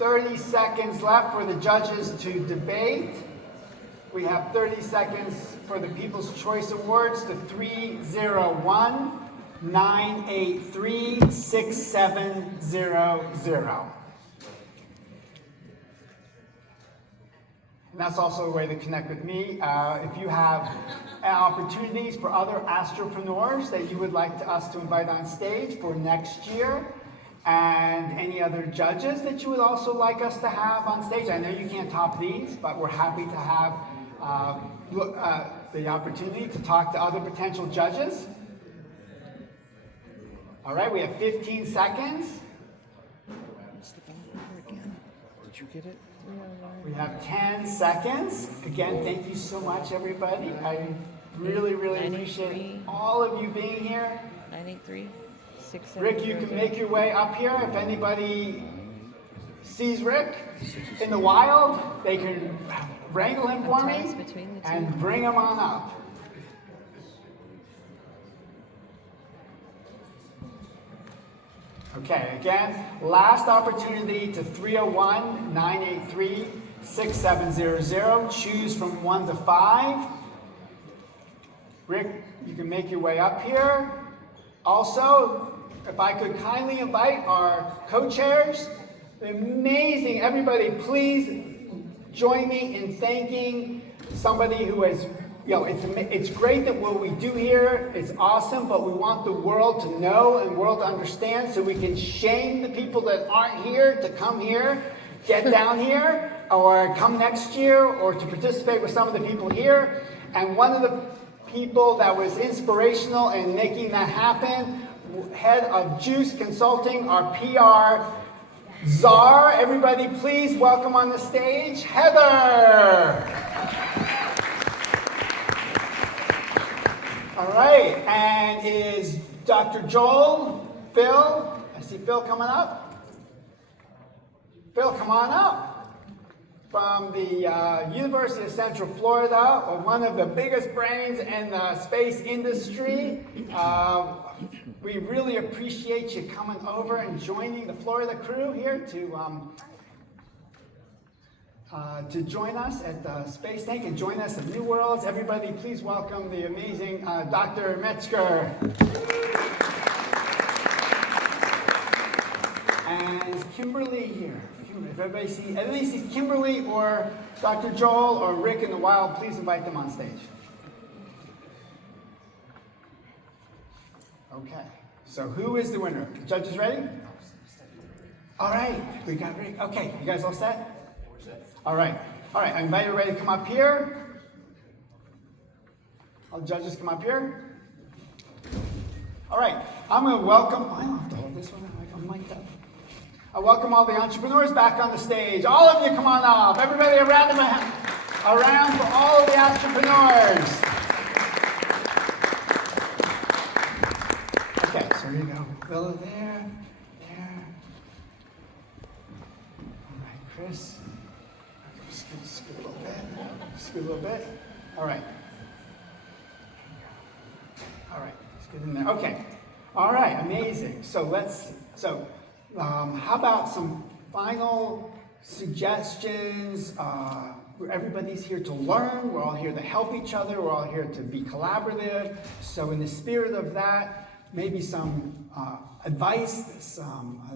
30 seconds left for the judges to debate. We have 30 seconds for the People's Choice Awards to 301-983-6700. And that's also a way to connect with me. If you have opportunities for other astropreneurs that you would like us to invite on stage for next year, and any other judges that you would also like us to have on stage. I know you can't top these, but we're happy to have the opportunity to talk to other potential judges. All right, we have 15 seconds. Did you get it? We have 10 seconds. Again, thank you so much, everybody. I really, really appreciate all of you being here. 983. Rick, you can make your way up here. If anybody sees Rick in the wild, they can wrangle him for me and bring him on up. Okay, again, last opportunity to 301-983-6700. Choose from 1 to 5. Rick, you can make your way up here. Also, if I could kindly invite our co-chairs, amazing, everybody, please join me in thanking somebody who has, it's great that what we do here is awesome, but we want the world to know and the world to understand so we can shame the people that aren't here to come here, get down here, or come next year, or to participate with some of the people here. And one of the people that was inspirational in making that happen, head of Juice Consulting, our PR czar. Everybody, please welcome on the stage, Heather. All right, and is Dr. Joel, Phil, I see Phil coming up. Phil, come on up. From the University of Central Florida, one of the biggest brains in the space industry. We really appreciate you coming over and joining the Florida crew here to join us at the Space Tank and join us at New Worlds. Everybody, please welcome the amazing Dr. Metzger. And is Kimberly here? If everybody sees Kimberly or Dr. Joel or Rick in the wild, please invite them on stage. Okay, so who is the winner? The judges ready? All right, we got Rick. Okay, you guys all set? All right, I invite everybody to come up here. All the judges come up here. All right, I'm going to welcome, I don't have to hold this one, I'm mic'd up. I welcome all the entrepreneurs back on the stage. All of you come on up. Everybody around for all of the entrepreneurs. Okay, so here you go. Willa there. All right, Chris. Scoot a little bit. All right. Let's get in there. Okay. All right, amazing. So how about some final suggestions? Everybody's here to learn. We're all here to help each other. We're all here to be collaborative. So in the spirit of that, maybe some advice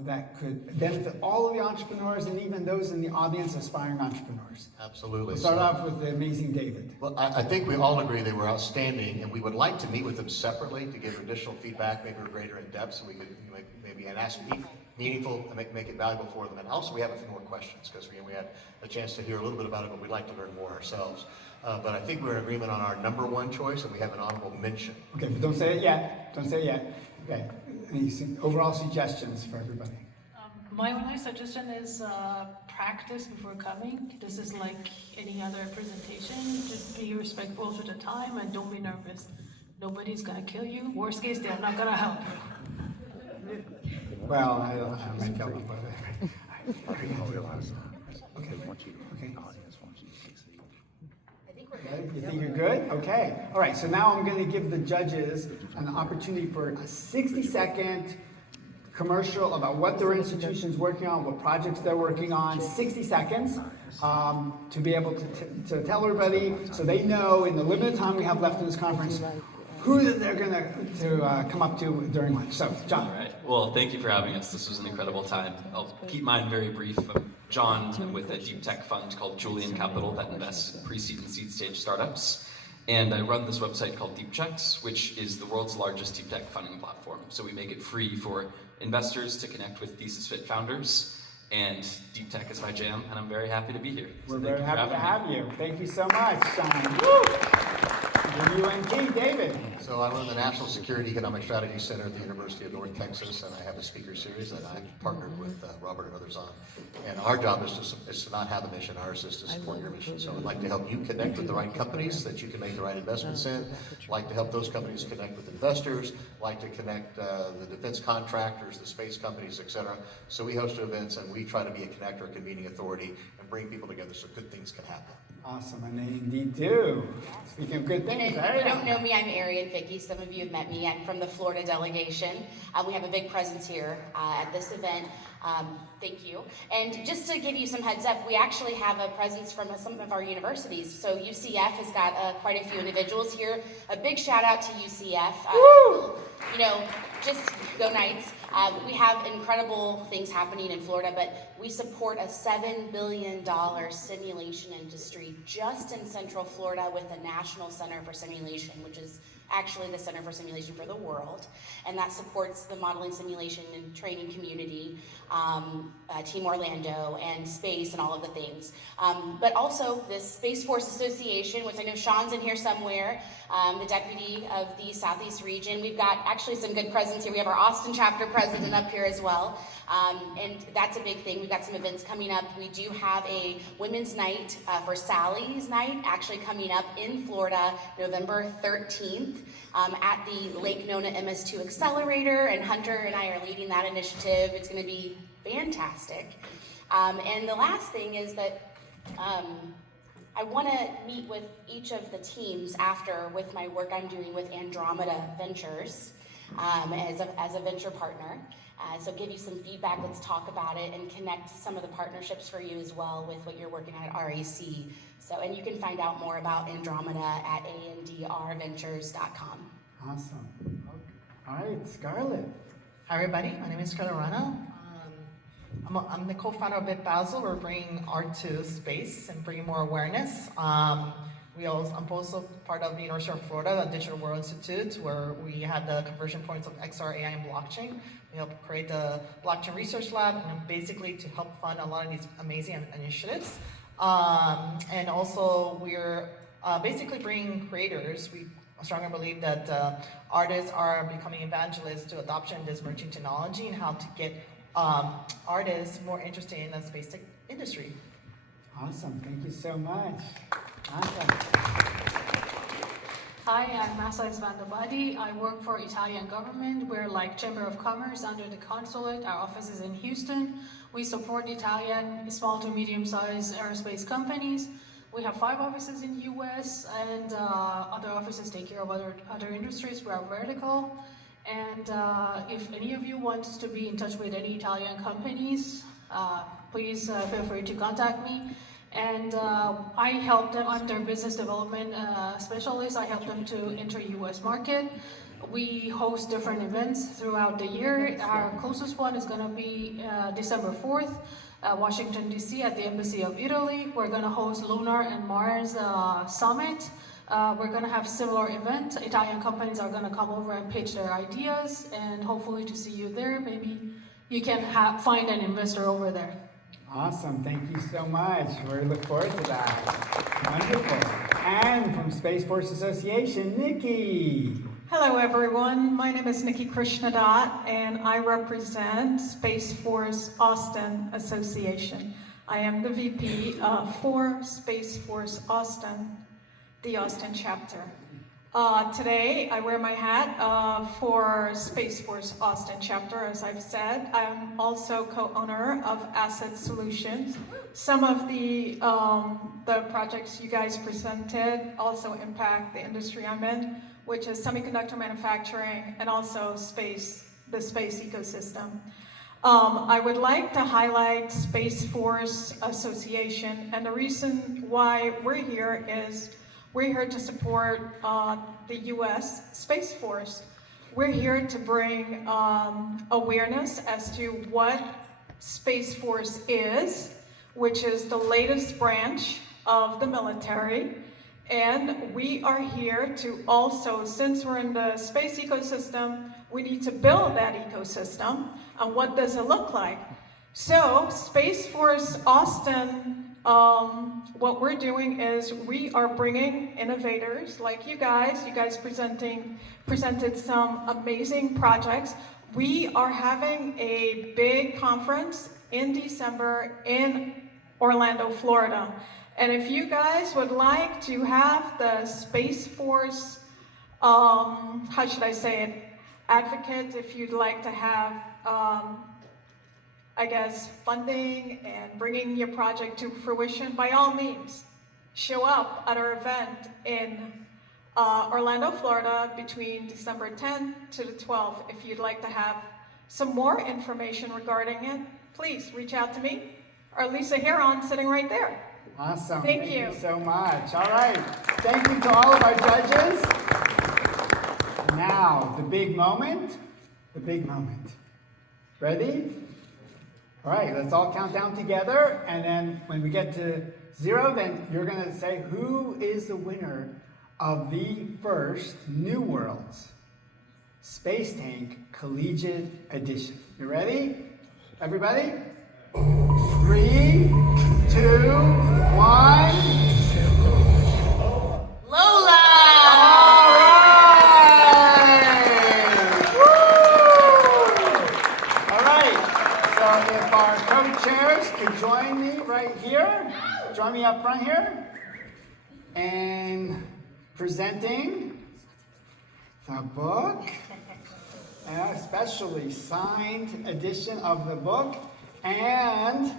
that could benefit all of the entrepreneurs and even those in the audience, aspiring entrepreneurs. Absolutely. We'll start off with the amazing David. Well, I think we all agree they were outstanding, and we would like to meet with them separately to give additional feedback, maybe greater in depth, so we could maybe ask meaningful and make it valuable for them. And also we have a few more questions because we had a chance to hear a little bit about it, but we'd like to learn more ourselves. But I think we're in agreement on our number one choice, and we have an honorable mention. Okay, but don't say it yet. Okay, any overall suggestions for everybody? My only suggestion is practice before coming. This is like any other presentation. Just be respectful to the time and don't be nervous. Nobody's gonna kill you. Worst case, they're not gonna help you. Well, I might kill them, but okay. You think you're good? Okay. All right, so now I'm going to give the judges an opportunity for a 60-second commercial about what their institution's working on, what projects they're working on, 60 seconds, to be able to tell everybody so they know in the limited time we have left in this conference who they're going to come up to during lunch. So, John. All right. Well, thank you for having us. This was an incredible time. I'll keep mine very brief. I'm John with a deep tech fund called Julian Capital that invests in pre-seed and seed stage startups. And I run this website called DeepChecks, which is the world's largest deep tech funding platform. So we make it free for investors to connect with thesis fit founders. And deep tech is my jam, and I'm very happy to be here. We're very happy to have you. Thank you so much, John. Woo! UNT, David. So I run the National Security Economic Strategy Center at the University of North Texas, and I have a speaker series that I've partnered with Robert and others on. And our job is to not have a mission. Ours is to support your mission. So I'd like to help you connect with the right companies that you can make the right investments in. I'd like to help those companies connect with investors. I'd like to connect the defense contractors, the space companies, etc. So we host events, and we try to be a connector, convening authority, and bring people together so good things can happen. Awesome, and they indeed do. Speaking of good things, If you don't know me, I'm Arian Vicky. Some of you have met me. I'm from the Florida delegation. We have a big presence here at this event. Thank you. And just to give you some heads up, we actually have a presence from some of our universities. So UCF has got quite a few individuals here. A big shout out to UCF. You know, just go Knights. We have incredible things happening in Florida, but we support a $7 billion simulation industry just in Central Florida with the National Center for Simulation, which is actually the Center for Simulation for the world. And that supports the modeling, simulation, and training community, Team Orlando, and space, and all of the things. But also the Space Force Association, which I know Sean's in here somewhere, the deputy of the Southeast region. We've got actually some good presence here. We have our Austin chapter president up here as well. And that's a big thing. We've got some events coming up. We do have a women's night for Sally's night actually coming up in Florida, November 13th at the Lake Nona MS2 Accelerator, and Hunter and I are leading that initiative. It's going to be fantastic. And the last thing is that I want to meet with each of the teams after with my work I'm doing with Andromeda Ventures as a venture partner. So give you some feedback, let's talk about it, and connect some of the partnerships for you as well with what you're working on at RAC. So, and you can find out more about Andromeda at andrventures.com. Awesome. All right, Scarlett. Hi, everybody. My name is Scarlett Rana. I'm the co-founder of BitBasel. We're bringing art to space and bringing more awareness. I'm also part of the University of Florida, the Digital World Institute, where we had the conversion points of XR, AI, and blockchain. We helped create the Blockchain Research Lab, and basically to help fund a lot of these amazing initiatives. And also, we're basically bringing creators. We strongly believe that artists are becoming evangelists to adoption of this emerging technology and how to get artists more interested in the space tech industry. Awesome, thank you so much. Awesome. Hi, I'm Masa Svandabadi. I work for Italian government. We're like Chamber of Commerce under the consulate. Our office is in Houston. We support Italian small to medium-sized aerospace companies. We have 5 offices in the US, and other offices take care of other industries. We are vertical. And if any of you want to be in touch with any Italian companies, please feel free to contact me. And I help them, I'm their business development specialist. I help them to enter US market. We host different events throughout the year. Our closest one is gonna be December 4th, Washington, DC at the Embassy of Italy. We're gonna host Lunar and Mars Summit. We're gonna have similar events. Italian companies are gonna come over and pitch their ideas, and hopefully to see you there. Maybe you can find an investor over there. Awesome, thank you so much. We look forward to that. Wonderful. And from Space Force Association, Nikki. Hello everyone, my name is Nikki Krishnadat and I represent Space Force Austin Association. I am the VP for Space Force Austin, the Austin chapter. Today I wear my hat for Space Force Austin chapter, as I've said. I'm also co-owner of Asset Solutions. Some of the projects you guys presented also impact the industry I'm in, which is semiconductor manufacturing and also space the space ecosystem. I would like to highlight Space Force Association, and the reason why we're here is we're here to support the U.S. Space Force. We're here to bring awareness as to what Space Force is, which is the latest branch of the military. And we are here to also, since we're in the space ecosystem, we need to build that ecosystem. And what does it look like? So Space Force Austin, what we're doing is we are bringing innovators like you guys presented some amazing projects. We are having a big conference in December in Orlando, Florida. And if you guys would like to have the Space Force, how should I say it, advocate, if you'd like to have, I guess, funding and bringing your project to fruition, by all means, show up at our event in Orlando, Florida, between December 10th to the 12th. If you'd like to have some more information regarding it, please reach out to me or Lisa Heron sitting right there. Awesome. Thank you so much. All right. Thank you to all of our judges. Now, the big moment. The big moment. Ready? All right, let's all count down together. And then when we get to 0, then you're going to say who is the winner of the first New Worlds Space Tank Collegiate Edition. You ready? Everybody? 3, 2, 1. Lola! All right! Woo! All right. So if our co-chairs could join me right here, join me up front here, and presenting the book, an especially signed edition of the book, and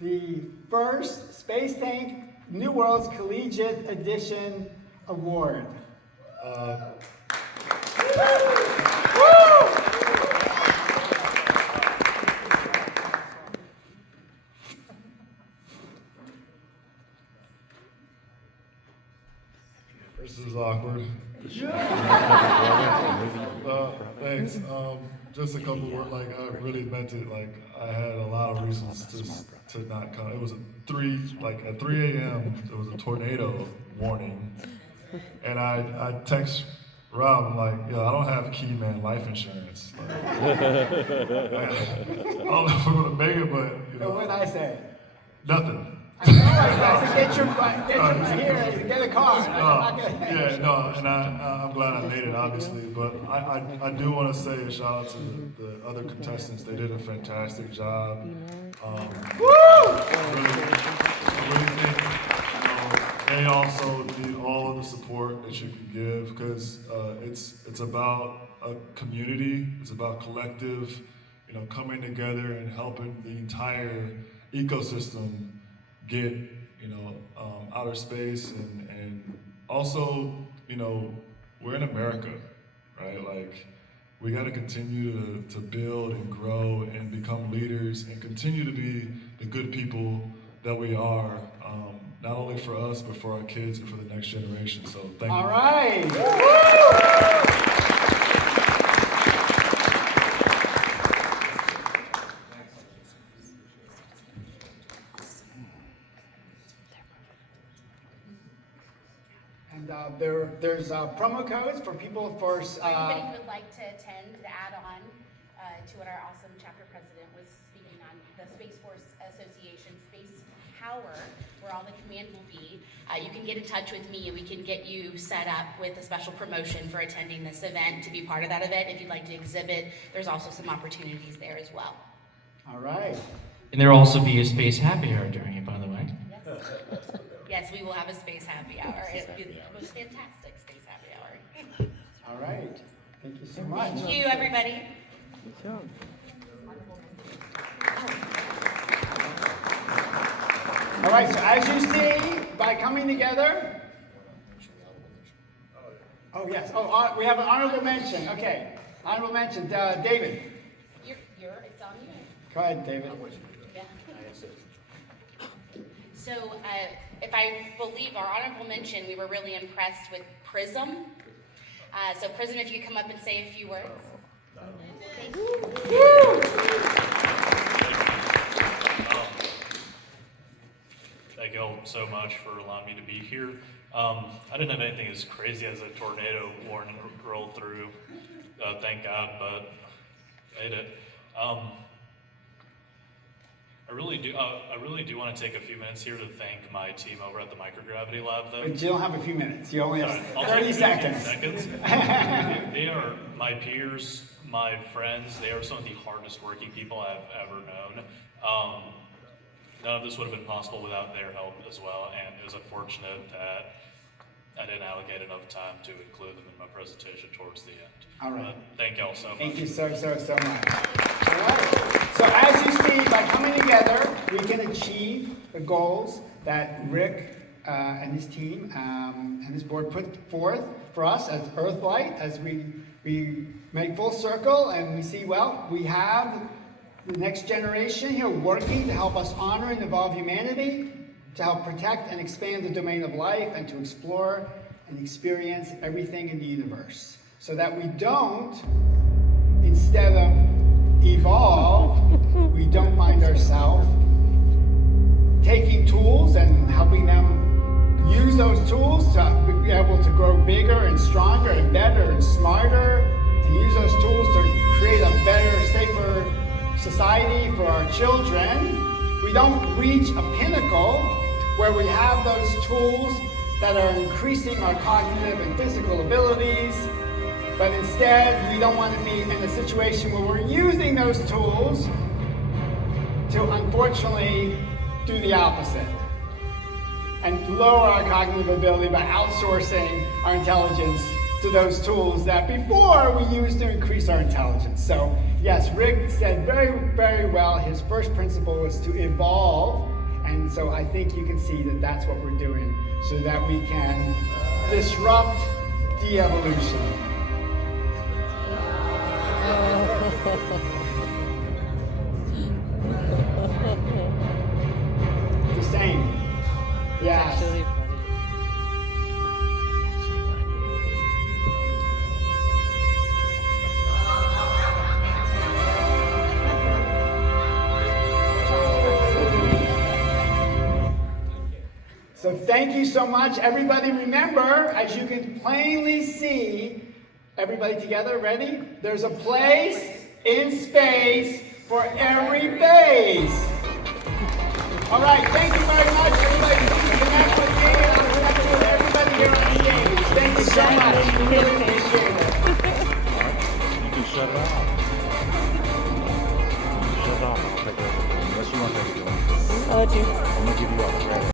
the first Space Tank New Worlds Collegiate Edition Award. This is awkward. Thanks. Just a couple words. Like, I really meant it. Like, I had a lot of reasons to not come. It was at 3 a.m. There was a tornado warning, and I text Rob. I'm like, yo, I don't have Keyman life insurance. Like, I don't know if we're gonna make it, but you know. What did I say? Nothing. I know, I said get your get a car. Yeah, no, and I'm glad I made it, obviously, but I do want to say a shout out to the other contestants. They did a fantastic job. I really think they also need all of the support that you can give, because it's about a community. It's about collective, coming together and helping the entire ecosystem get, outer space, and also, we're in America, right? Like, we got to continue to build and grow and become leaders and continue to be the good people that we are, not only for us, but for our kids and for the next generation. So thank you. All right. And there's promo codes for people for. Anybody who would like to attend to add on to what our awesome chapter president was speaking on, the Space Force Association Space Power, where all the command will be, you can get in touch with me and we can get you set up with a special promotion for attending this event, to be part of that event. If you'd like to exhibit, there's also some opportunities there as well. All right. And there will also be a space happy hour during it, by the way. Yes, we will have a space happy hour. It'll be the most fantastic space happy hour. All right. Thank you so much. Thank you, everybody. All right, so as you see, by coming together. Oh, yes. Oh, we have an honorable mention. Okay. Honorable mention, David. It's on you. Go ahead, David. Yeah. So, if I believe our honorable mention, we were really impressed with Prism. So Prism, if you come up and say a few words. Thank you all so much for allowing me to be here. I didn't have anything as crazy as a tornado warning roll through, thank God, but made it. I really do want to take a few minutes here to thank my team over at the Microgravity Lab, though. But you don't have a few minutes. You only have I'll 30 take seconds. 15 seconds. They are my peers, my friends. They are some of the hardest working people I've ever known. None of this would have been possible without their help as well, and it was unfortunate that I didn't allocate enough time to include them in my presentation towards the end. All right. But thank y'all so much. Thank you so much. All right. So as you see, by coming together, we can achieve the goals that Rick and his team and his board put forth for us as Earthlight, as we make full circle and we see, well, we have the next generation here working to help us honor and evolve humanity, to help protect and expand the domain of life, and to explore and experience everything in the universe. So that we don't, instead of evolve, we don't find ourselves taking tools and helping them use those tools to be able to grow bigger and stronger and better and smarter, and use those tools to create a better, safer society for our children. We don't reach a pinnacle where we have those tools that are increasing our cognitive and physical abilities, but instead we don't want to be in a situation where we're using those tools to unfortunately do the opposite and lower our cognitive ability by outsourcing our intelligence to those tools that before we used to increase our intelligence. So yes, Rick said very, very well, his first principle was to evolve, and so I think you can see that that's what we're doing so that we can disrupt de-evolution. The same. Yes. So thank you so much. Everybody remember, as you can plainly see, everybody together, ready? There's a place in space for every phase. All right, thank you very much.